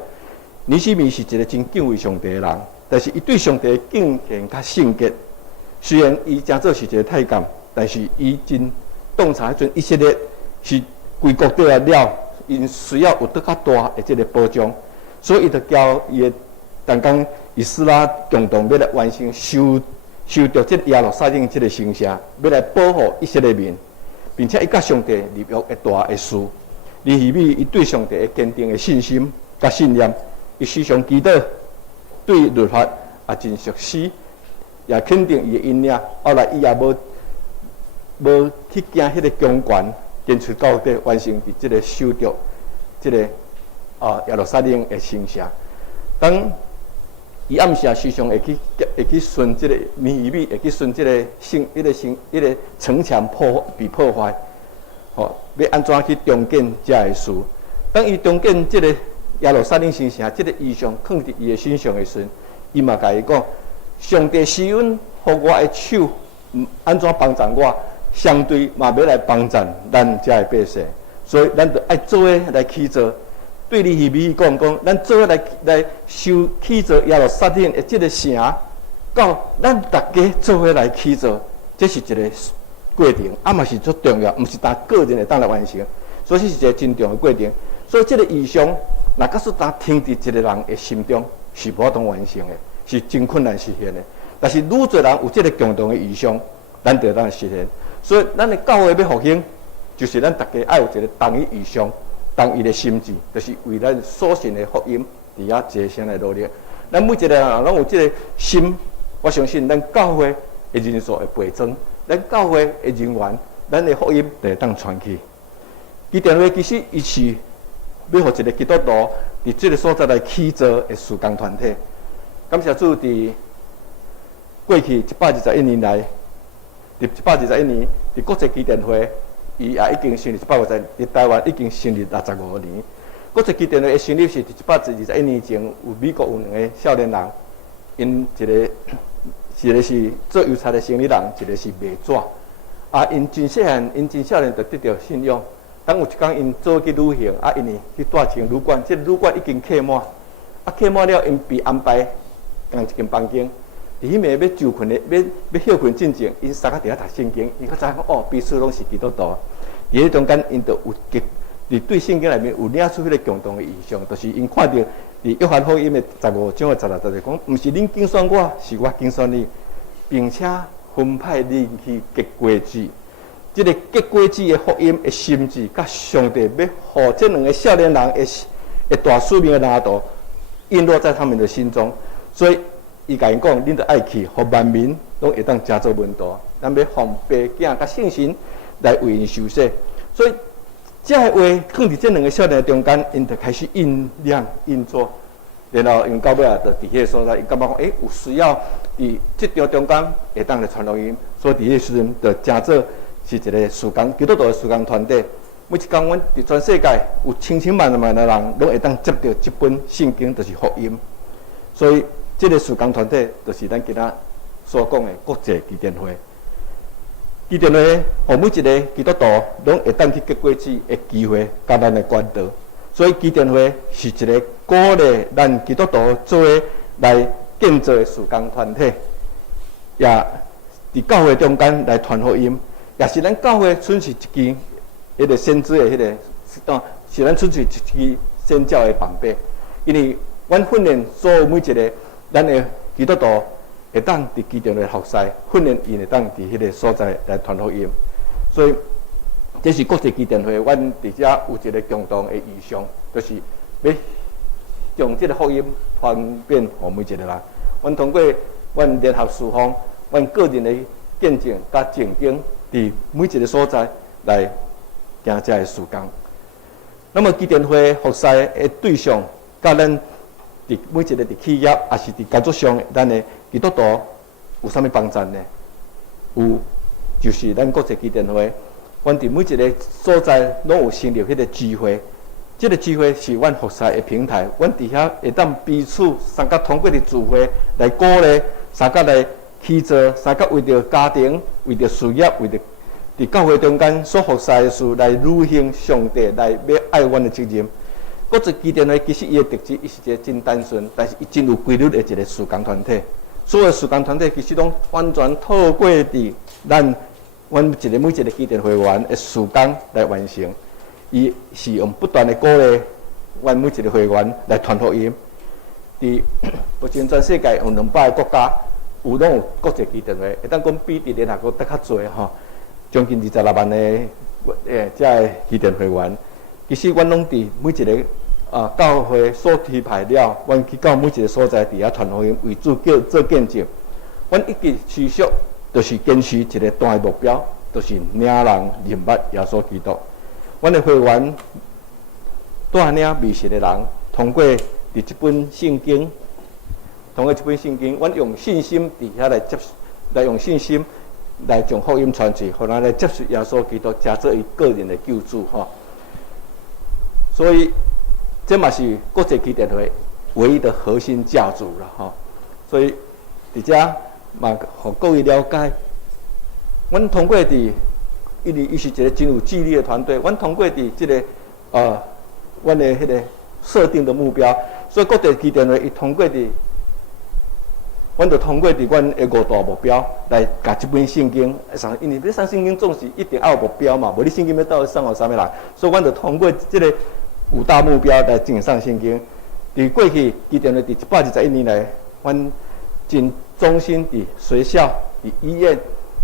尼希米是一个真敬畏上帝的人，但是伊对上帝的敬虔较圣洁。虽然伊真做是一个太监，但是伊真洞察迄阵以色列是归国倒来了，因需要有得较大的这个保障，所以伊就交伊的同工以斯拉共同要来完成修着这耶路撒冷这个城城，要来保护以色列民，并且伊甲上帝立约的大的事。尼希米伊对上帝的坚定的信心甲信念，伊时常祈祷，对律法也真熟悉，也肯定伊的引领。后来伊也无去惊迄个强权，坚持到底完成伫这个修着这个耶路撒冷的神社。当伊暗时时常会去顺即个尼希米，会去顺即个城墙被破坏，要安怎去重建遮个事？当伊重建即个耶路撒冷神城，即个意象放伫伊的身上的时阵，伊嘛甲伊讲：上帝施恩，互我的手安怎帮助我，相对嘛要来帮助咱遮的百姓。所以咱着爱做伙来起做。对尼希米讲，咱做伙来修起做耶路撒冷的即个城，到咱大家做伙来起做，这是一个过程，嘛是足重要，毋是单个人会当来完成，所以是一个真重要的过程。所以这个意象，若假使当听伫一个人的心中，是无法通完成的，是真困难实现的。但是愈侪人有这个共同的意象，咱就当实现。所以咱的教会要复兴，就是咱大家爱有一个同一意象、同一个心志，就是为咱所信的福音，伫遐齐声来努力。咱每一个人拢有这个心，我相信咱教会的人数会倍增，咱教会的人员，咱的福音就会当传去。基甸会其实伊是要互一个基督徒伫这个所在来起造的事工团体。感谢主，伫过去121年来，伫121年，伫国际基甸会，伊也已经成立150，伫台湾已经成立65年。国际基甸会的成立是伫121年前，有美国有2个少年人，因一个是做邮差的生意人，一个是卖纸。因真细汉，因真少年就得到信仰。当有一天，因做去旅行，因呢去住进旅馆，这旅馆已经客满，客满了，因被安排共一间房间。伫迄暝要就困的，要休困进前，因三个伫遐读圣经，因较知讲彼此拢是基督徒。伫迄中间，因就有伫对圣经内面有领出迄个共同的意象，就是因看到伫约翰福音的15章的16节讲，毋是恁拣选我，是我拣选你，并且分派恁去结果子。这个结果子的福音的心志，甲上帝要互这2个少年人的大使命的蓝图，印落在他们的心中。所以，伊甲因讲，恁着爱去，互万民拢会当加做门徒。咱要奉爸囝甲圣神来为因受洗。所以，这个话放伫这2个少年中间，因就开始酝酿运作。然后，因到尾啊，就伫迄个所在，因感觉讲，有需要伫这条中间会当来传福音，所以伫迄时阵就真做。是一个事工基督徒的事工团体，每一天，阮伫全世界有千万的人，拢会当接到这本圣经，就是福音。所以，这个事工团体就是咱今仔所讲的国际基甸会。基甸会，互每一个基督徒拢会当去结果子的机会，甲咱的管道。所以，基甸会是一个鼓励咱基督徒做来建造的事工团体，也伫教会中间来传福音。也是咱教会剩是一支迄个先知的迄个，是咱剩是一支宣教的帮派。因为阮训练所有每一个咱的基督徒会当伫基甸会服侍，训练伊会当伫迄个所在来传福音。所以，这是国际基甸会，阮伫遮有一个共同的意向，就是要将这个福音传遍互每一个人。阮通过阮联合事奉，阮个人的见证甲正经。伫每一个所在来行遮个事工。那么基甸会服侍的对象，甲咱伫每一个伫企业，也是伫工作上，咱的基督徒有啥物帮助呢？有，就是咱国际基甸会，阮伫每一个所在拢有成立迄个聚会。这个聚会是阮服侍的平台，阮伫遐会当彼此三甲通过的聚会来鼓励，三甲来。去做，三甲为着家庭、为着事业、为着伫教会中间所服侍的事来履行上帝来要爱阮的责任。国际基甸会其实伊的特质，伊是一个真单纯，但是伊真有规律的一个事工团体。所有事工团体其实拢完全透过伫阮每一个基甸会员的事工来完成。伊是用不断的鼓励阮每一个会员来传福音。伫目前全世界有200个国家。有拢有国际基甸会，会当讲比伫联合国得较侪吼，将近26万的遮个基甸会员。其实阮拢伫每一个教会所提派了，阮去到每一个所在伫遐传福音为主做见证。阮一直持续就是坚持一个大的目标，就是领人认捌耶稣基督。阮的会员带领迷信的人，通过这本圣经，阮用信心伫遐来用信心来将福音传出，互人来接受耶稣基督，加做伊个人的救主吼。所以，这嘛是国际基电会唯一的核心价值啦吼。所以，伫遮嘛，互各位了解，阮通过伊是一个真有纪律的团队，阮通过这个阮的迄个设定的目标，所以国际基电会伊通过阮就通过阮的5大目标来甲这本圣经送，因为你送圣经总是一定要有目标嘛，无你圣经要到送互啥物人，所以阮就通过这个5大目标来进送圣经。伫过去基电会伫121年来，阮真忠心伫学校、伫医院、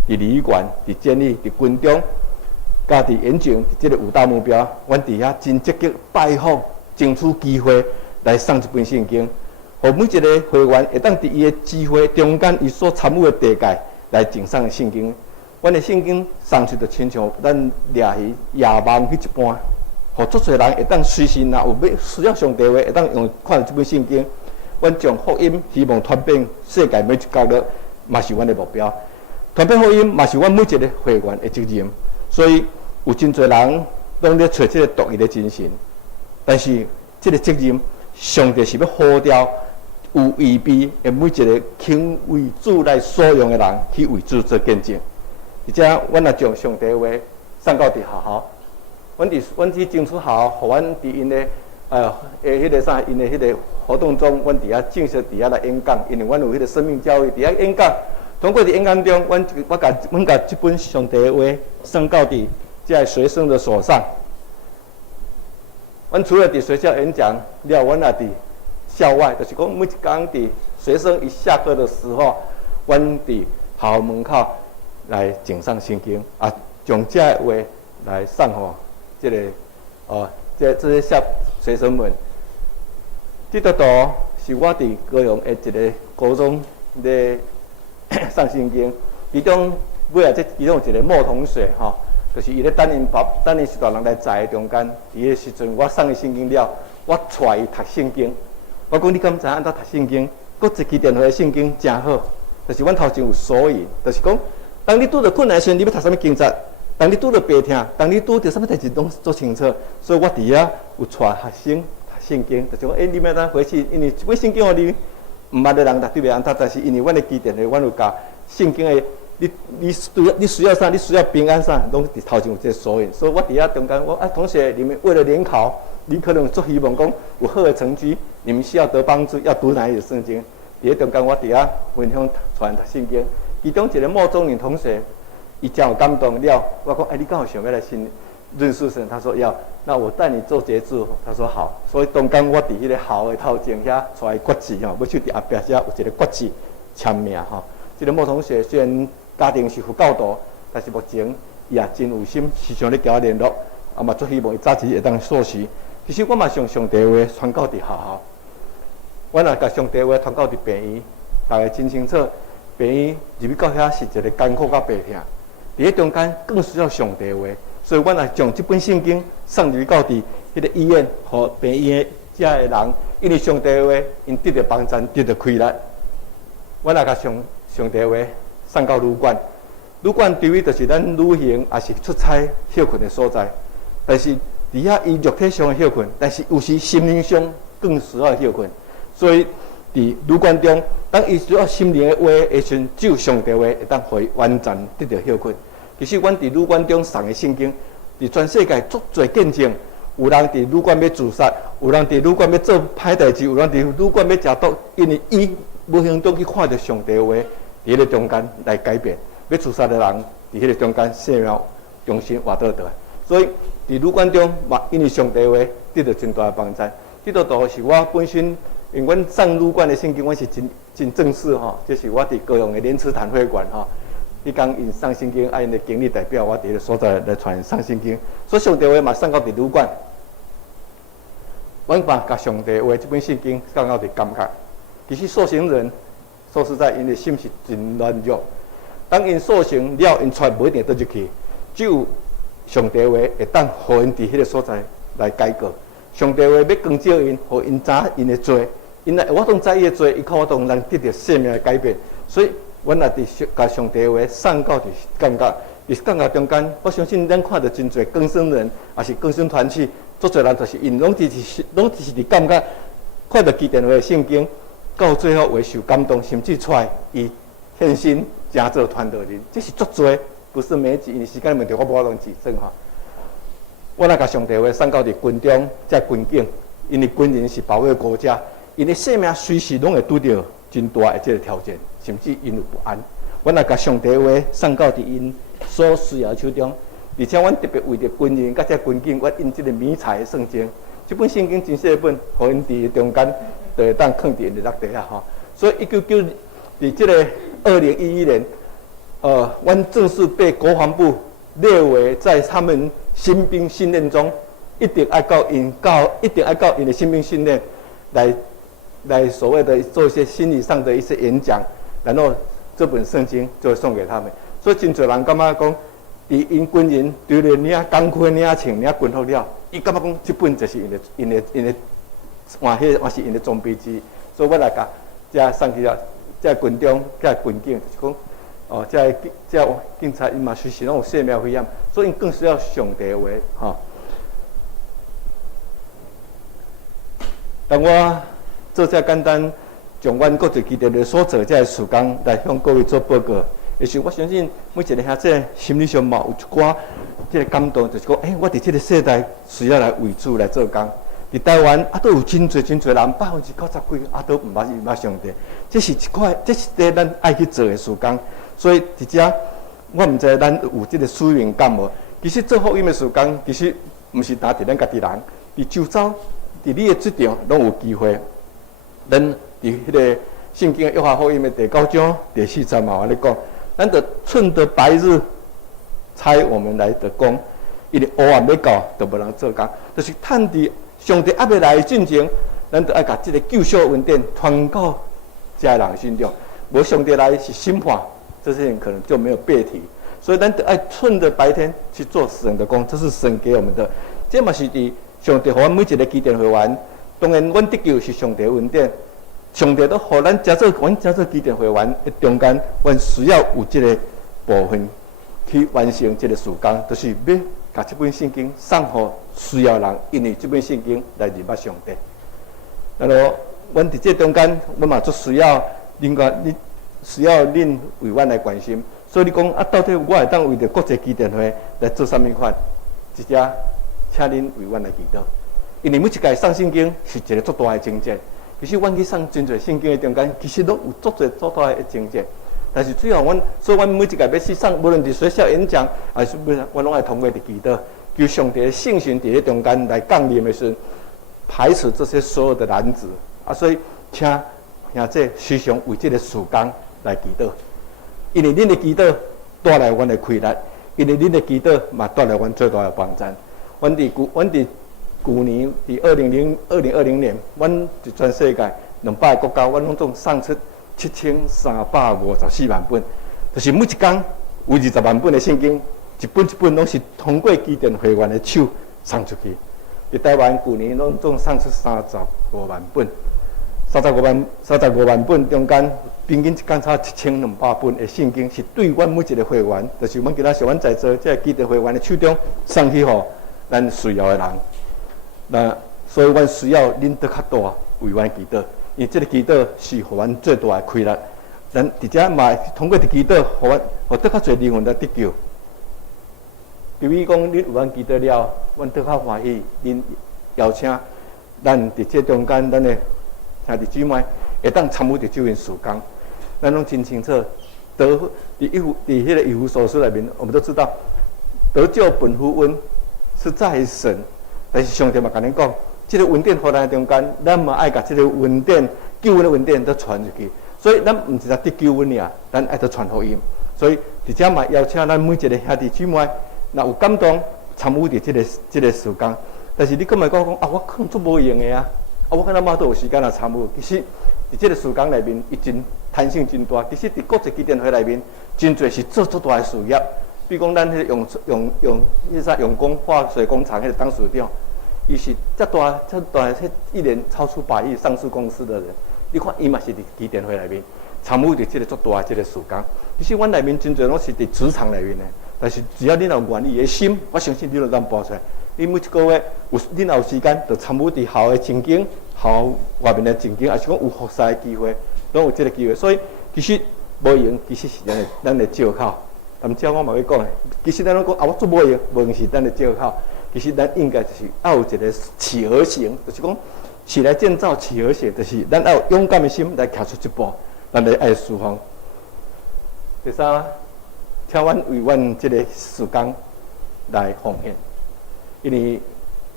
伫旅馆、伫监狱、伫军中，甲伫演讲，伫这个5大目标，阮伫遐真积极拜访，争取机会来送这本圣经。互每一个会员会当伫伊的机会中间，伊所参与的地界来赠送圣经。阮的圣经送出就亲像咱掠鱼野网迄一般，互足侪人会当随时若有要需要上帝话，会当用看这本圣经。阮将福音希望传遍世界每一角落，嘛是阮的目标。传遍福音嘛是阮每一个会员的责任。所以有真侪人拢咧找这个独一的精神，但是这个责任，上帝是要呼召有预备的每一个肯为主来所用的人去为主做见证。而且，阮也将上帝话送到伫学校，阮去争取学校，互阮伫因的迄个啥，因的迄个活动中，阮伫遐正式伫遐来演讲，因为阮有迄个生命教育伫遐演讲。通过伫演讲中，阮甲这本上帝的话送到伫这学生的手上。阮除了伫学校演讲了，阮也伫校外，就是讲每一天伫学生一下课的时候，阮伫学校门口来赠送圣经，将这话来送互这个这些学生们。这个图是我伫高雄的一个高中咧送圣经，其中尾啊，其中有一个莫同学吼，就是伊咧等因一大人来载的中间，伫个时阵我送伊圣经了，我带伊读圣经。我讲你敢知影安怎读圣经？国际基电会的圣经真好，就是阮头前有索引，就是讲，当你拄着困难时，你要读啥物经节？当你拄着病痛，当你拄着啥物代志，拢做清楚。所以我伫遐有带学生读圣经，就是讲，你要当回去，因为这本圣经互你毋捌的人读对袂安读，但是因为阮的基电会，阮有教圣经的，你需要啥？你需要平安啥？拢伫头前有这索引。所以我伫遐中间，同学，你们为了联考。你可能做希望讲有好的成绩，你们需要得帮助，要读哪一的圣经？伫中间我伫遐分享传读圣经，其中一个莫中年同学，伊真有感动了。我讲，你刚好想要来信认识神？他说要，那我带你做节制。他说好。所以中间我伫迄个校的头前遐带国旗吼，要手伫后壁遮有一个国旗签名吼。这个莫同学虽然家庭是佛教徒，但是目前伊也真有心，时常咧交我联络，嘛做希望伊早日会当硕士。其实我嘛将上帝话传到伫学校，我也甲上帝话传到伫病院，大家真清楚，病院入去到遐是一个艰苦甲病痛，伫迄中间更需要上帝话，所以我也将这本圣经送入到伫迄个医院和病院遮的人，因为上帝话因得到帮助，得到开力，我也甲上帝话送到旅馆，旅馆对于就是咱旅行也是出差休困的所在，但是。伫遐伊肉体上的休困，但是有时心灵上更需要休困。所以伫旅馆中，当伊需要心灵的话的时阵，只有上帝话会当互伊完全得到休困。其实阮伫旅馆中送的圣经，伫全世界足侪见证。有人伫旅馆要自杀，有人伫旅馆要做歹代志，有人伫旅馆要食毒，因为伊无形中去看到上帝话，伫迄个中间来改变。要自杀的人伫迄个中间生命重新活倒来。所以伫旅馆中，嘛因为上帝话得到真大的帮助。这个图是我本身，因为阮送旅馆的圣经，阮是真正式吼。这是我伫高雄的莲池潭会馆吼。迄天因送圣经，因的经理代表我伫个所在来传送圣经。所以上帝话嘛送到伫旅馆，阮嘛甲上帝话这本圣经送到伫感觉。其实受刑人说实在，因的心是真软弱。当因受刑了，因传无一定倒入去，只有。上帝话会当互因伫迄个所在来改革，上帝话要光照因，互因知因的罪，因来我当知伊的罪，伊靠我当人得到生命的改变。所以，阮也伫甲上帝话送到伫感觉，伫感觉中间，我相信咱看到真侪更生人，也是更生团体，足侪人就是因拢是伫感觉，看到基甸话的圣经，到最后会受感动，甚至出来伊献身成做传道人，这是足侪，不是每一集，因为时间问题，我无法通指证哈。我来甲上帝话送到伫军中，遮军警，因为军人是保卫国家，因的生命随时拢会拄着真大的这个挑战，甚至因有不安。我来甲上帝话送到伫因所需要手中，而且阮特别为着军人甲遮军警，我印这个迷彩的圣经，这本圣经真细本，互因伫中间就会当放伫因的落地啊吼。所以1992伫这个2011年，阮正式被国防部列为在他们新兵训练中，一定要到因的新兵训练来所谓的做一些心理上的一些演讲，然后这本圣经就会送给他们。所以真侪人感觉讲，因军人除了领工课、领穿、领军服了，伊感觉讲这本就是因的换是因的装备之一。所以我来甲遮送去了，遮军中、遮军警就是讲，遮警察因嘛随时拢有生命危险，所以更需要上帝话吼。当我做遮简单，从阮各一基地的所做遮事工来向各位做报告，也是我相信每一个兄弟心理上嘛有一寡这个感动，就是讲，我伫这个世代需要来为主来做工。伫台湾都有真侪人，90%几都毋捌上帝。这是咱爱去做的事工。所以伫遮，我毋知咱有这个使命感无？其实做福音的事工，其实毋是单伫咱家己人，伫周遭，伫你的职场拢有机会。咱伫迄个圣经的约翰福音的第9章第40嘛，我咧讲，咱得趁着白日差我们来得工，因为黑暗要到，就无人做工，就是趁伫上帝还未来进前，咱得爱甲这个救赎恩典传到遮人心中。无上帝来是审判，这些人可能就没有辩题。所以咱得爱趁着白天去做神的工，这是神给我们的。这嘛是伫上帝互阮每一个基甸会员。当然，阮得救是上帝恩典，上帝都互咱加做基甸会员的中间，阮需要有这个部分去完成这个事工，就是要把这本圣经送互需要人，因为这本圣经来认识上帝。然后，阮伫这中间，阮嘛足需要你需要恁为阮来关心。所以你讲到底我会当为着国际基甸会来做啥物款？一只，请恁为阮来祈祷。因为每一届送圣经是一个足大的情节，其实阮去送真侪圣经的中间，其实拢有足大的情节。但是最后所以阮每一届要去送，无论伫学校演讲，还是阮拢爱通过伫祈祷，求上帝的圣神伫咧中间来降临的时阵，排除这些所有的拦阻。所以请兄弟时常为这个事工来祈祷，因为恁的祈祷带来阮的快乐，因为恁的祈祷嘛带来阮最大的帮助。阮伫去年伫2020年，阮伫全世界200个国家，阮拢总送出7354万本，就是每一天有20万本的圣经，一本一本拢是通过基甸会员的手送出去。伫台湾去年拢总送出35万本，35万本中间平均一天差1200本的圣经，是对阮每一个会员，就是阮今仔是阮在座这基甸会员的手中送去互咱需要的人。那所以，阮需要恁得较大为阮祈祷，因为这个祈祷是互阮最大的快乐。咱伫遮嘛通过伫祈祷，互得较侪灵魂来得救。由于讲恁有阮祈祷了，阮得较欢喜。恁邀请咱伫这中间，咱的兄弟姊妹会当参与着这份事工，咱拢真清楚。伫迄个以弗所书内面，我们都知道得救本乎恩，是在神。但是上帝嘛，甲恁讲，这个恩典互咱中间，咱嘛爱甲这个恩典、救恩的恩典都传出去。所以咱毋是得救恩尔，咱爱得传福音。所以伫遮嘛邀请咱每一个兄弟姊妹，若有感动参与伫这个事工。但是你敢会讲我可能做无用的啊，我看咱嘛都有时间来参与。其实伫这个事工内面，伊真弹性真大。其实伫国际基甸会内面，真侪是做足大的事业。比如讲，咱迄用工化水工厂迄个董事长，伊是遮大，一年超出100亿上市公司的人，你看伊嘛是伫基电会内面参与伫即个足大即个事工。其实阮内面真侪拢是伫职场内面的，但是只要你有愿意的心，我相信你就当搬出来。你每一个月你若有时间，就参与伫校的情景、校外面的情景，也是讲有服侍的机会，拢有即个机会。所以其实无用，其实是咱的借口。但只我嘛要讲的，其实咱拢讲我做无用是咱的借口。其实咱应该就是要有一个企鹅型，就是讲起来建造企鹅型，就是咱要有勇敢的心来踏出一步，咱来爱侍奉。第三，请阮为阮这个事工来奉献，因为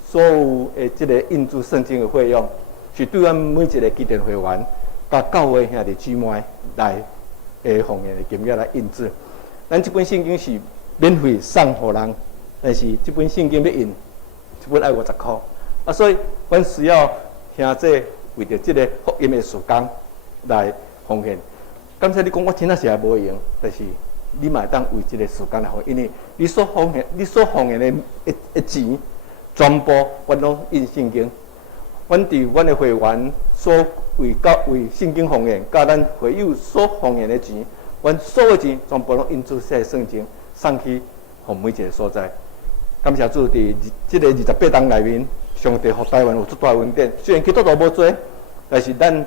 所有的这个印制圣经的费用，是对阮每一个基电会员、甲教会兄弟姊妹来奉献的金额来印制。咱这本圣经是免费送互人。但是这本圣经要印，这本要50块，所以阮需要兄弟为着这个福音的事工来奉献。刚才你讲我真正是也无用，但是你嘛当为这个事工来奉献，因为你所奉献的钱，全部阮拢印圣经。阮伫阮的会员所为圣经奉献，甲咱会友所奉献的钱，阮所有钱全部拢印出这圣经，送去互每一个所在。感谢主，伫即个28天内面，上帝互台湾有足大恩典。虽然基督徒无多，但是咱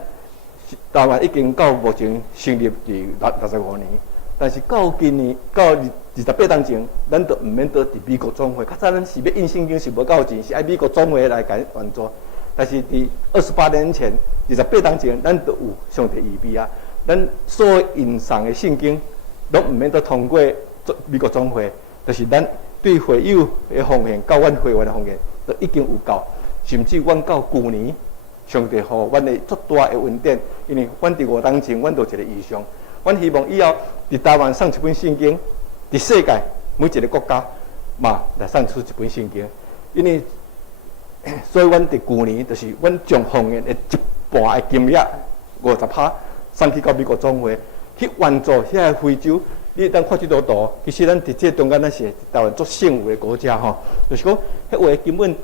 台湾已经到目前成立伫65年，但是到今年到28天前，咱都毋免倒伫美国总会。较早咱是要印圣经是无够钱，是爱美国总会来甲援助。但是伫28年前、28天前，咱都有上帝预备啊。咱所有印送的圣经，拢毋免倒通过美国总会，就是咱。对会友的奉献，到阮会员的奉献，都已经有够。甚至阮到旧年，上帝互阮的足大的恩典，因为阮伫5天前，阮就有一个意向，阮希望以后伫台湾送一本圣经，伫世界每一个国家嘛来送出一本圣经。因为，所以阮伫旧年就是阮将奉献的一半的金额50%送去到美国总会，去援助遐个非洲。你当看这张图，其实咱伫这中间，咱是台湾足幸福的国家吼。就是讲，迄话根本，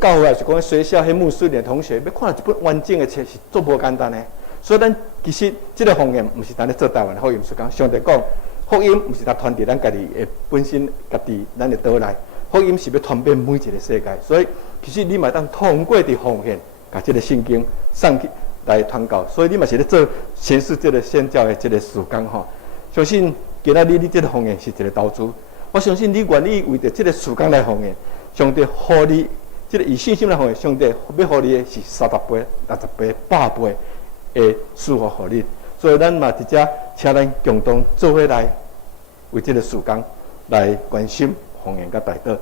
教会是讲学校迄牧师的同学，要看一本完整的册是足无简单的。所以咱其实这个奉献，毋是单咧做台湾的福音事工。上帝讲，福音毋是单传伫咱家己的本身家己咱的岛内，福音是要传遍每一个世界。所以其实你嘛当通过伫奉献，把这个圣经送去来传教。所以你嘛是咧做全世界的宣教的这个事工吼。相信。今仔日你这个奉献是一个投资，我相信你愿意为着这个事工来奉献，上帝予你这个以信心来奉献，上帝要予你的是30倍、60倍、100倍的祝福予你。所以咱嘛伫遮，请咱共同做伙来为这个事工来关心奉献甲代祷。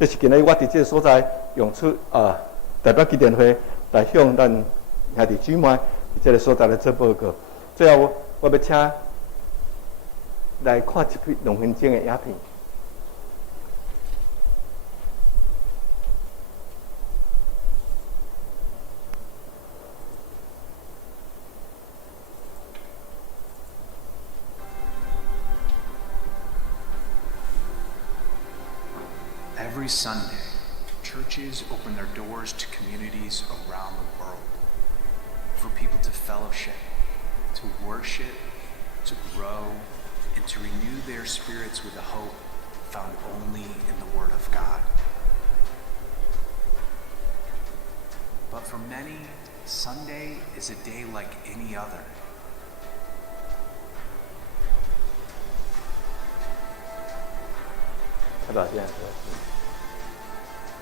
这是今日我伫这个所在用出代表基电会来向咱兄弟姊妹伫这个所在来做报告。最后我要请。来看2分钟的影片。Every Sunday, churches open their doors to communities around the world for people to fellowship, to worship, to grow, and to renew their spirits with a hope found only in the Word of God. But for many, Sunday is a day like any other.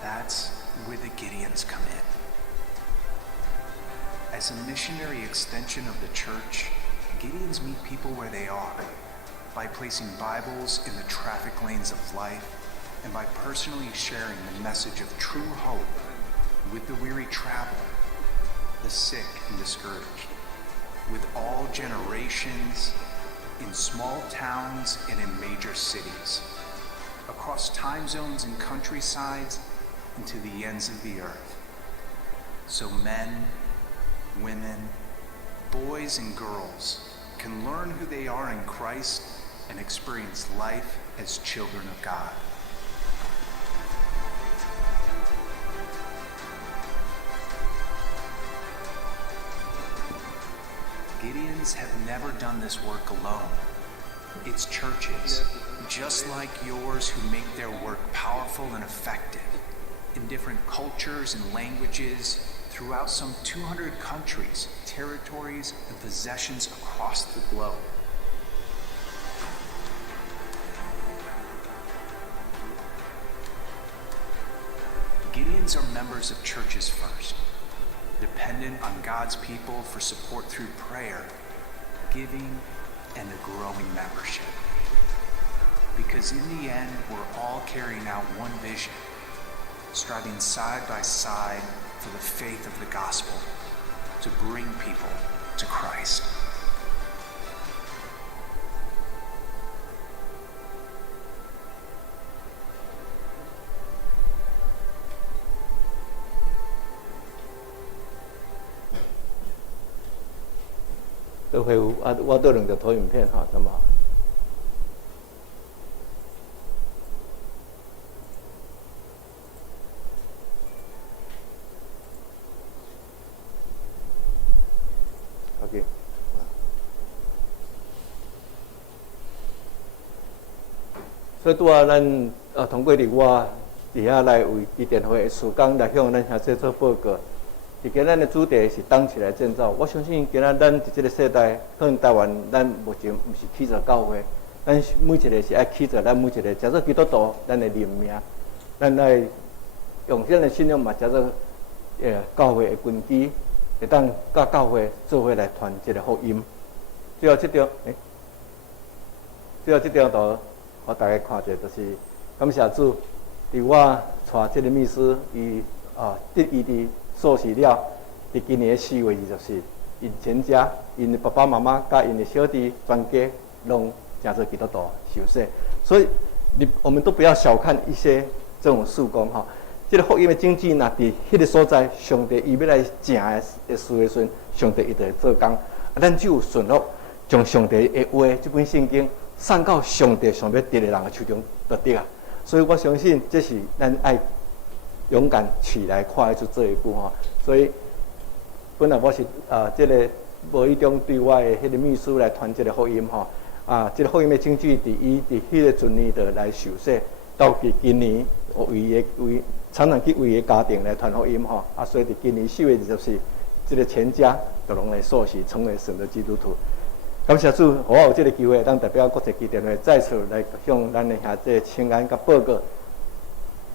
That's where the Gideons come in. As a missionary extension of the church, Gideons meet people where they are, by placing Bibles in the traffic lanes of life, and by personally sharing the message of true hope with the weary traveler, the sick and discouraged, with all generations, in small towns and in major cities, across time zones and countrysides, and to the ends of the earth. So men, women, boys and girls can learn who they are in Christ and experience life as children of God. Gideons have never done this work alone. It's churches, just like yours, who make their work powerful and effective in different cultures and languages throughout some 200 countries, territories, and possessions across the globe. Gideons are members of churches first, dependent on God's people for support through prayer, giving, and a growing membership. Because in the end, we're all carrying out one vision, striving side by side for the faith of the gospel to bring people to Christ.都会有啊，我都两个投影片哈，怎么？OK。所以拄啊，咱通过伫我伫遐来为基电会的事工来向咱兄弟做报告。伫今咱的主题是当起来建造。我相信今咱伫这个世代，可能台湾咱目前毋是起着教会，咱每一个是爱起着咱每一个，假做基督徒，咱的灵命，咱来用咱的信仰嘛，假做教会的根基，会当甲教会做伙来传这个福音。最后这张，最后这张图，我大家看者就是感谢主，伫我带这个秘书，伊得伊伫。受洗了，伫今年4月24日，因全家、因的爸爸妈妈、甲因的小弟、全家，拢真做基督徒受洗。所以，我们都不要小看一些这种事工哈。这个福音的经济若伫迄个所在，上帝伊要来正的事的时阵，上帝伊就会做工。咱只有顺服，将上帝的话这本圣经送到上帝上要得的人的手中，就对啊。所以我相信这是咱爱。勇敢起来，跨出这一步哈！所以本来我是这个无意中对我的迄个秘书来传这个福音哈这个福音的证据，伫迄个阵年的来受洗，到今年我为常常去为伊家庭来传福音哈所以伫今年4月24日，这个全家都拢来受洗，成为神的基督徒。感谢主，我有这个机会，当代表国际基电会再次来向咱的兄弟请安甲报告，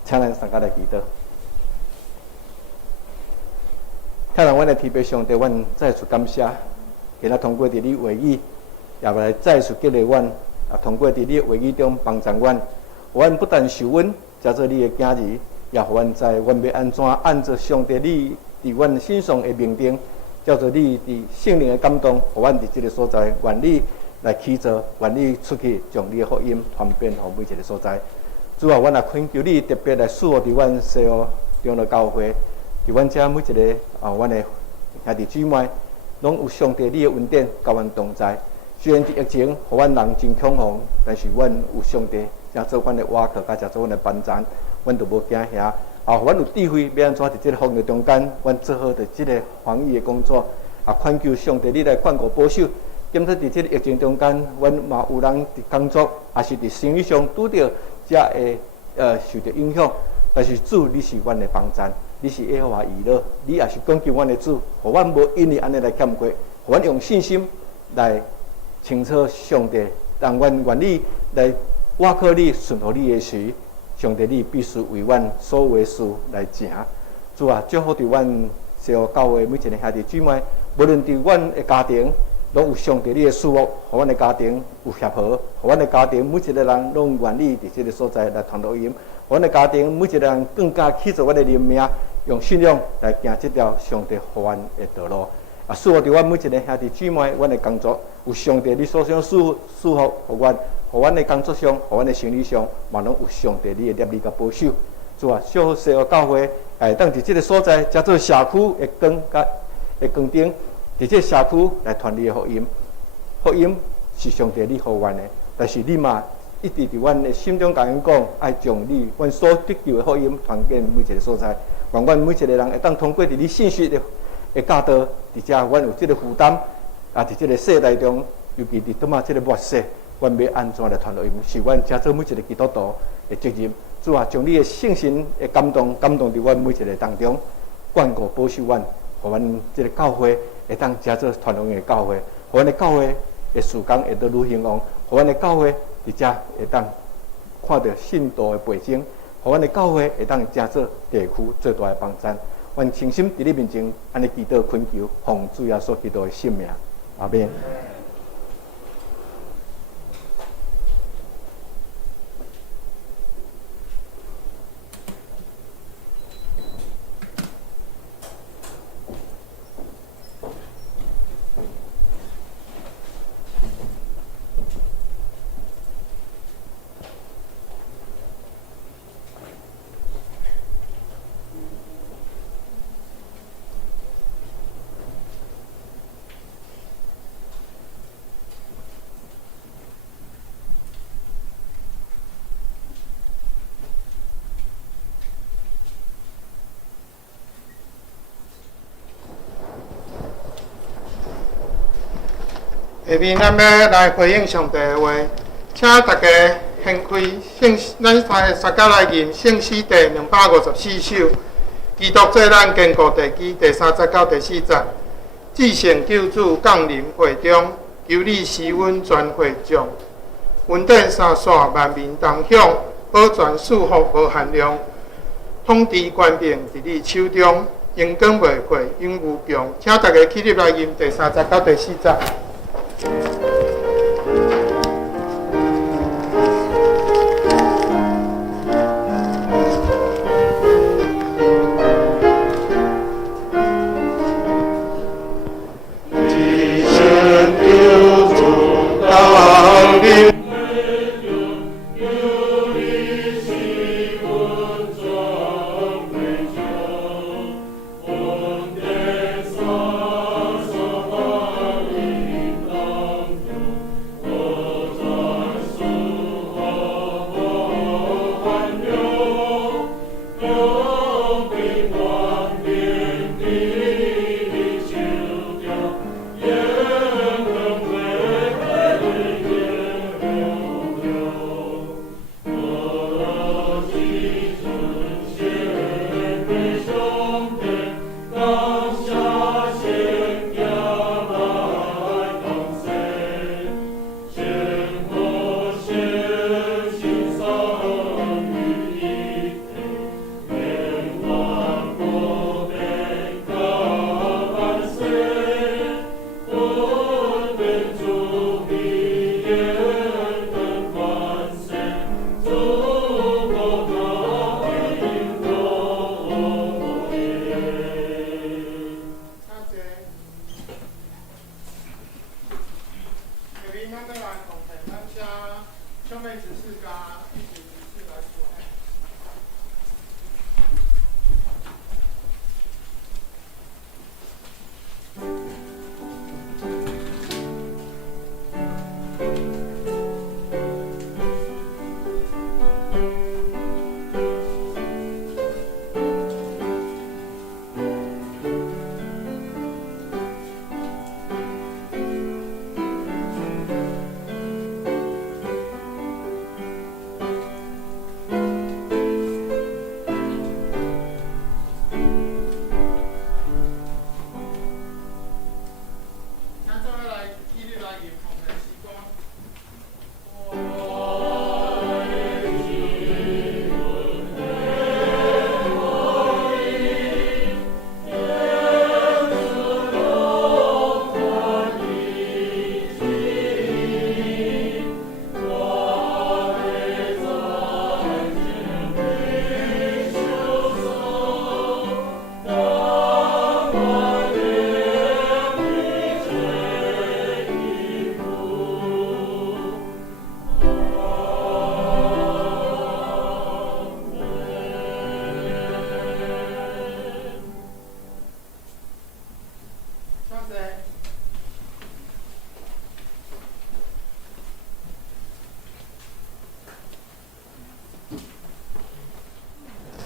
请咱大家来祈祷。看到阮的天父上帝，阮再次感谢，今仔通过伫你话语，也来再次激励阮，通过伫你话语中帮助阮，阮不但受阮，加做你的囝儿，也互阮知，阮要安怎按照上帝你伫阮身上的命定，叫做你伫圣灵的感动，互阮伫这个所在，愿你来起做，愿你出去将你的福音传遍互每一个所在。主啊，阮也恳求你特别来赐福伫阮西湖长老教会。伫阮遮每一个阮的兄弟姊妹，拢有上帝你的恩典甲阮同在。虽然伫疫情，互阮人真恐慌，但是阮有上帝，正做阮的瓦靠，甲正做阮的帮站，阮就无惊吓。阮有智慧，要安怎伫即个防疫中间，阮做好伫即个防疫的工作。恳求上帝你来眷顾保守。兼且伫即个疫情中间，阮嘛有人伫工作，也是伫生理上拄着遮会受到影响。但是主，你是阮的帮站。你是耶和华以勒，你也是讲救阮的主，互阮无因为安尼来欠过，互阮用信心来清楚上帝，让阮愿意来倚靠你、顺服你的时，上帝你必须为阮所有的事来成。主啊，祝福伫阮西湖教会每一个兄弟姊妹，无论伫阮的家庭，拢有上帝你的赐福，互阮的家庭有协和，互阮的家庭每一个人拢愿意伫这个所在来传福音，互阮的家庭每一个人更加起做阮的灵命。用信仰来行这条上帝互阮的道路。赐福伫阮每一个兄弟姊妹，阮的工作有上帝你所想赐福互阮，互阮的工作上，互阮的生理上，嘛拢有上帝你的念力甲保守。主啊，小西湖教会当伫这个所在，叫做社区的光甲的光灯，伫这个社区来传你的福音。福音是上帝你互阮的，但是你嘛一直伫阮的心中甲因讲，爱将阮所得救的福音传给每一个所在。愿阮每一个人会当通过伫你信息的教导，伫遮阮有即个负担，啊，伫即个世代中，尤其伫拄啊即个末世，阮要安怎来传福音，是阮诚做每一个基督徒的责任。主啊，将你的圣神的感动伫阮每一个当中，眷顾保守阮，互阮即个教会会当诚做传福音的教会，互阮的教会的事工会得愈兴旺，互阮的教会伫遮会当看到信徒的倍增，互阮的教会会当诚做地区最大的帮衬。阮诚心伫你面前安尼祈祷恳求，奉主耶稣基督的圣名，阿门。下面咱要来回应上帝的话，请大家掀开咱撒迦利亚圣诗第254首，基督做咱坚固地基第30到第40节。至圣救主降临会中，求你施阮全会众，云顶三线万民同享，保全束缚无限量，统治权柄伫你手中，阳光袂过，永无穷。请大家起立来念第30到第40节。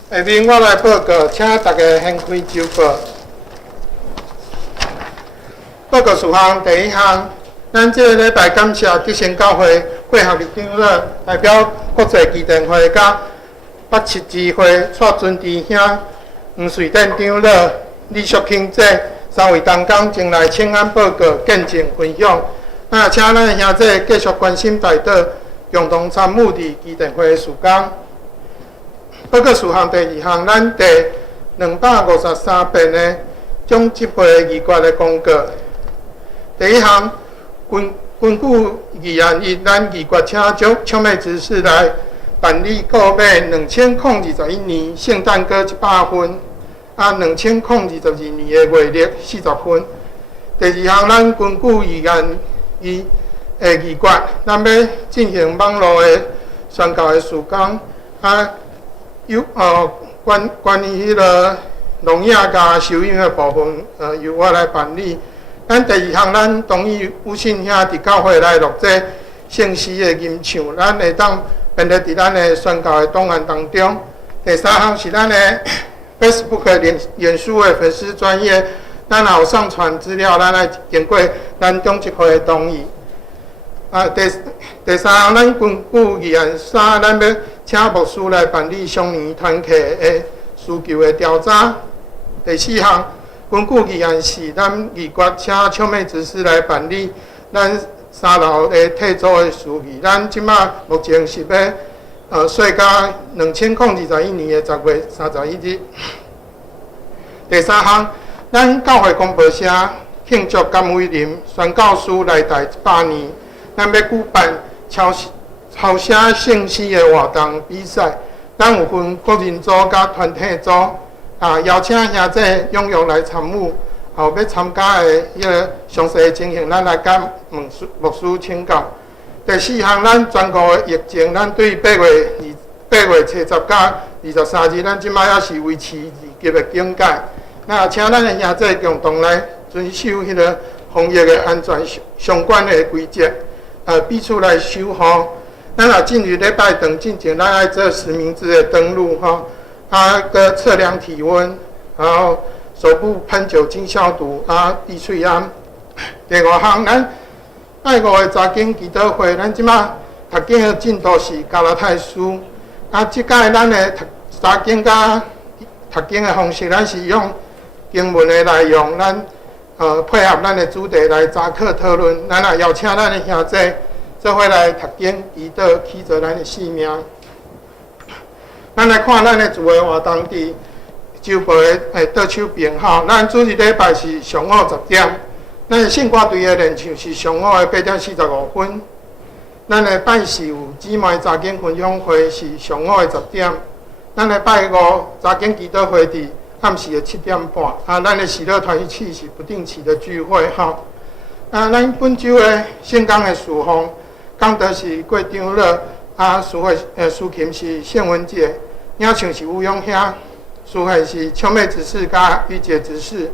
下面我来报告，请大家掀开周报。报告事项第一项，咱这个礼拜感谢德成教会会合立长老代表国际基电会甲北七支会蔡尊弟兄、黄瑞典长老、李淑卿姐3位同工前来请安报告、见证分享。请咱的兄弟继续关心大道，共同参与伫基电会的事工。报告事项第二项，咱第253遍的总集会议决的公告。第一项，根据议案日，咱议决请唱美执事来办理购买2021年圣诞歌100分，2022年的月历40分。第二项，咱根据议案议决，咱要进行网络的宣教的事工，关于迄个农业甲收养的部分，由我来办理。咱第二项，咱同意有信兄伫教会来录制圣诗的吟唱，咱会当编列伫咱的宣教的档案当中。第三项是咱的 Facebook 的脸书的粉丝专页，咱也有上传资料，咱来经过咱总集会的同意。第三项，咱根据议案3，咱要请牧师来办理双年团契的需求的调查。第四项，根据议案4，咱议决请唱美执事来办理咱3楼的退租的事宜。咱即马目前是要说到2021年的10月31日。第三项，咱教会公报社庆祝甘伟林宣教师来台100年，咱要举办抄写圣诗的活动比赛。咱有分个人组甲团体组。邀请兄弟踊跃来参与，后要参加的迄个详细的情形，咱来甲牧师请教。第四项，咱全国的疫情，咱对8月初10甲23日，咱即摆也是维持2级的警戒。那请咱的兄弟共同来遵守迄个防疫的安全相关的规则，彼此来守护。咱也进入礼拜堂进前，咱爱做实名制的登录吼。个测量体温，然后手部喷酒精消毒，滴喙安。第5项，咱爱5的查经祈祷会，咱即马读经的进度是加拉太书。即届咱的查经甲读经的方式，咱是用经文的内容，咱配合咱的主题来查课讨论。咱也邀请咱的兄弟做伙来读经祈祷，祈求咱的性命。咱来看咱的主的活动伫周报的倒手边吼。咱主日礼拜是上午10点，咱的圣歌队的练唱是上午的8点45分。咱的拜四有姊妹查经分享会是上午的10点。咱的拜5查经祈祷会伫暗时的7点半。咱的喜乐团契是不定期的聚会吼。咱本周的圣工的事奉，讲道是郭长老，司琴是谢文姐。领唱是吴永兄，司会是唱美执事甲玉姐执事，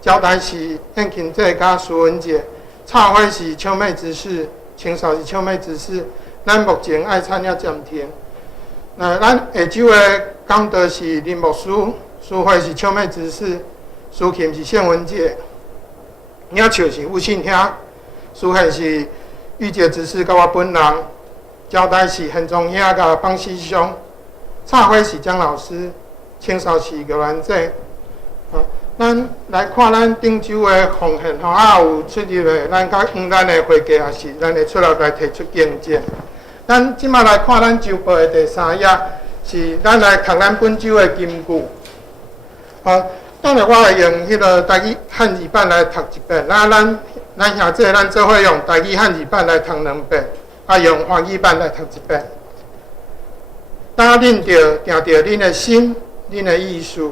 交代是燕琴姐甲苏文姐，插花是唱美执事，清扫是唱美执事。咱目前爱参也暂停。咱下周的讲道是林牧师，司会是唱美执事，司琴是谢文姐，领唱是吴信兄，司会是玉姐执事甲我本人，交代是현忠兄甲方师兄。插花是江老师，清扫是玉兰姐。咱来看咱顶周的奉献吼，有出入的，咱甲咱的会计也是，咱会出来提出见证。咱即马来看咱周报的第3页，是咱来读咱本周的金句。当然我会用迄个台语汉字版来读一遍，咱兄弟咱做伙用台语汉字版来读2遍，用华语版来读1遍。当恁着定着恁的心、恁的意思，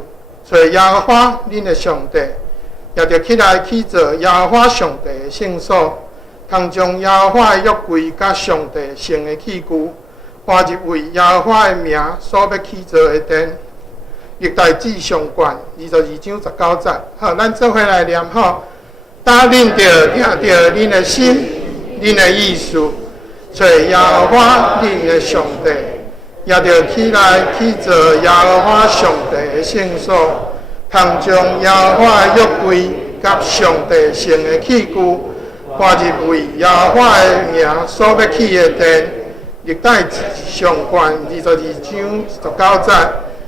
找耶和华恁的上帝，也着起来去做耶和华上帝的圣所，通将耶和华的约柜甲上帝圣的器具搬入为耶和华的名所要去做的殿。历代志上卷22章19节。好，咱做伙来念吼。当恁着定着恁的心、恁的意思，找耶和华恁的上帝。也着起来去做耶和华上帝的圣所，通将耶和华的约柜甲上帝圣的器具，欢日为耶和华的名所要起的殿，历代志上卷22章19节。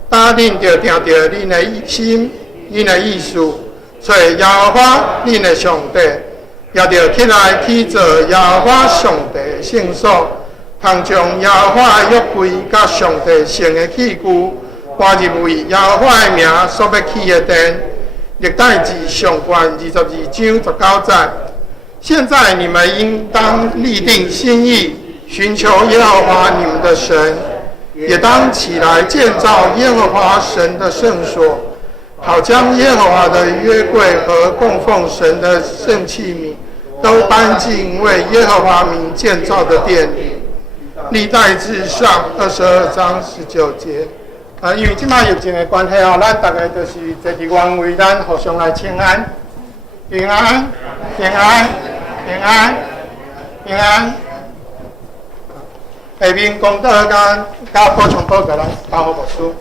但恁着定着恁的心，恁的意思，找耶和华恁的上帝，也着起来去做耶和华上帝的圣所，通将耶和华的约柜甲上帝圣的器具，欢日为耶和华的名所要起的殿，历代志上卷22章19节。现在你们应当立定心意，寻求耶和华你们的神。也当起来建造耶和华神的圣所，好将耶和华的约柜和供奉神的圣器皿都搬进为耶和华名建造的殿里。历代志上22章19节。因为即摆疫情的关系咱大家就是坐伫原位，咱互相来请安，平安，平安，平安，平安。下面功德甲补充报告咱交互牧师。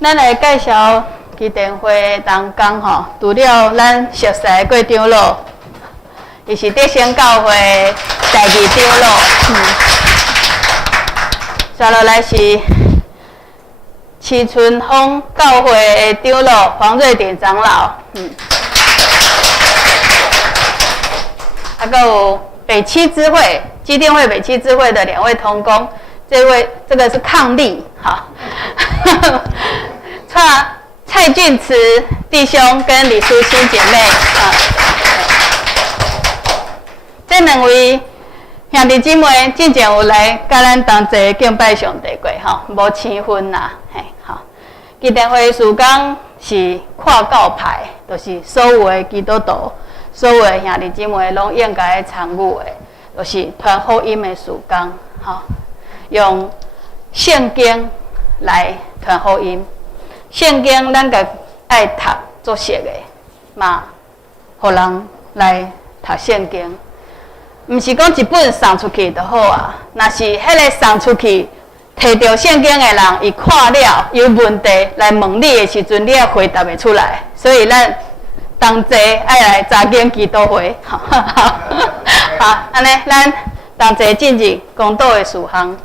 咱来介绍基甸会同工吼，除了咱熟悉的过长老。伊是德兴教会第2长老，接落来是七春峰教会的长老黄瑞典长老，还有北七支会基甸会北七支会的2位同工，这个是伉俪，好，蔡俊慈弟兄跟李淑欣姐妹啊。这2位兄弟姊妹之前有来甲咱同齐敬拜上帝过吼，无生分啦，嘿，吼。基甸会事工是跨教派，就是所有的基督徒、所有的兄弟姊妹拢应该参与的，就是传福音的事工，吼，用圣经来传福音。圣经咱个爱读作熟的嘛，互人来读圣经。毋是讲一本送出去就好啊，若是迄个送出去，摕到圣经的人，伊看了有问题来问你的时阵，你也回答袂出来。所以咱同齐爱来查经基督会，好，安尼咱同齐进入公道的事项。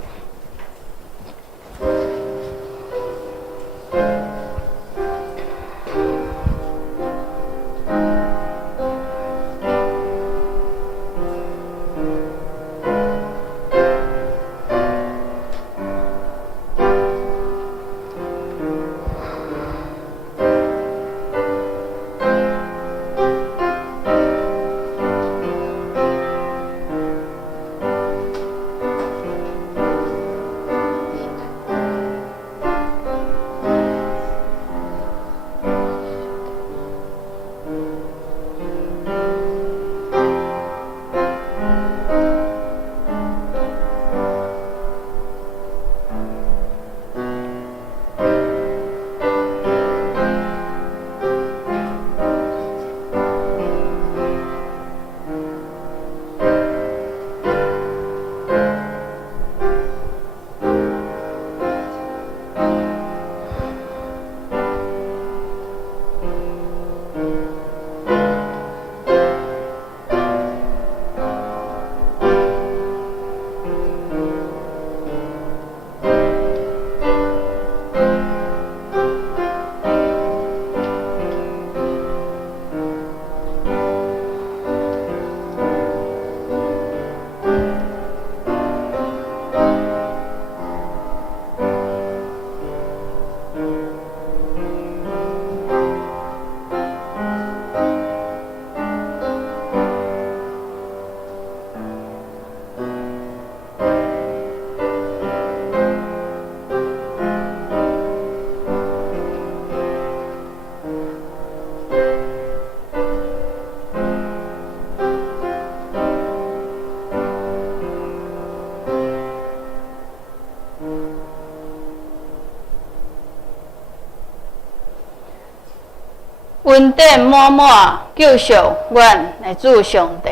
恩典满满救赎阮的主上帝。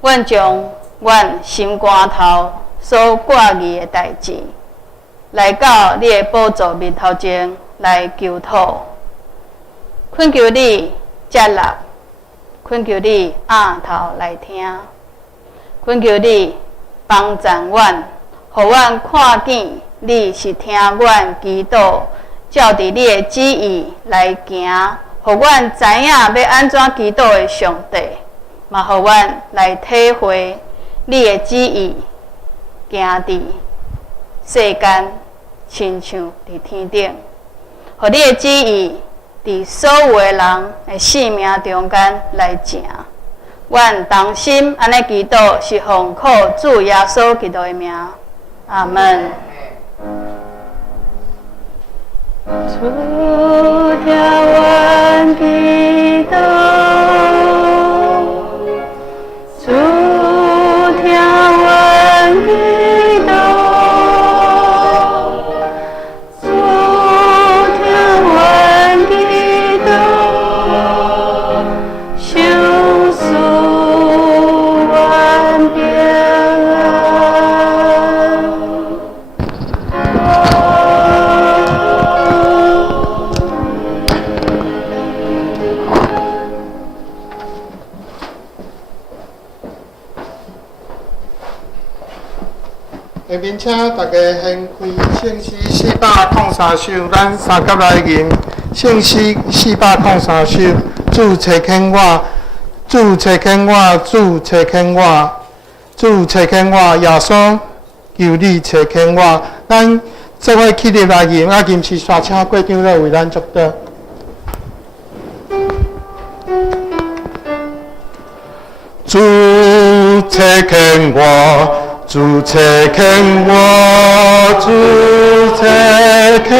阮将阮心肝头所挂疑的代志，来到你的宝座面头前来求讨，恳求你接纳，恳求你仰头来听，恳求你帮助阮，互阮看见你是听阮祈祷，照着你的旨意来行，互阮知影要安怎祈祷的上帝，嘛互阮来体会你的旨意，行伫世间，亲像伫天顶，互你的旨意伫所有的人的性命中间来行。阮同心安尼祈祷，是奉靠主耶稣基督的名，阿门。主听阮祈祷，主听阮祈祷，主听阮祈祷，相思阮平安。下面请大家献开圣诗403首，咱三甲来吟。圣诗403首，主垂听我，主垂听我，主垂听我，主垂听我，耶稣求你垂听我。咱做伙起立来吟，啊，吟诗刷请过长老为咱祝祷。主垂听我。主垂听我，主垂听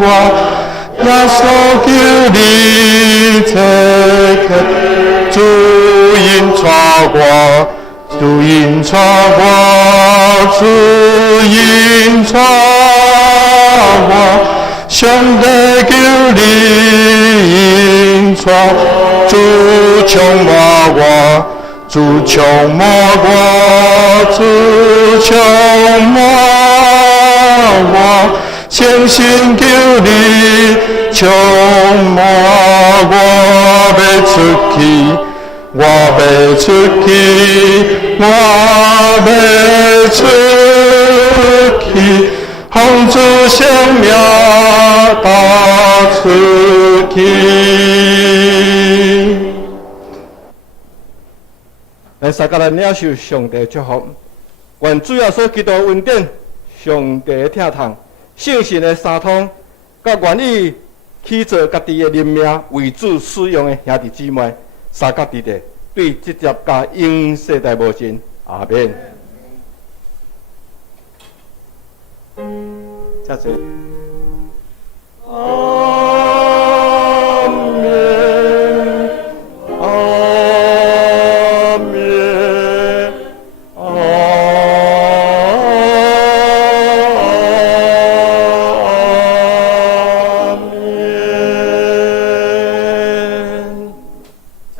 我，耶稣求你垂听，主因带我，主因带我，主因带我，上帝求你因带，主充满我。主充满我，主充满我，相信求你充满我，要出去，我要出去，我要出去，奉主生命打出去。咱三甲来领受上帝祝福，愿主耶稣基督恩典、上帝的疼痛、圣神的三通，甲愿意去做家己的人命为主使用的兄弟姊妹，三甲伫地，对直接甲永世代无尽。阿免。谢谢。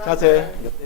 谢谢。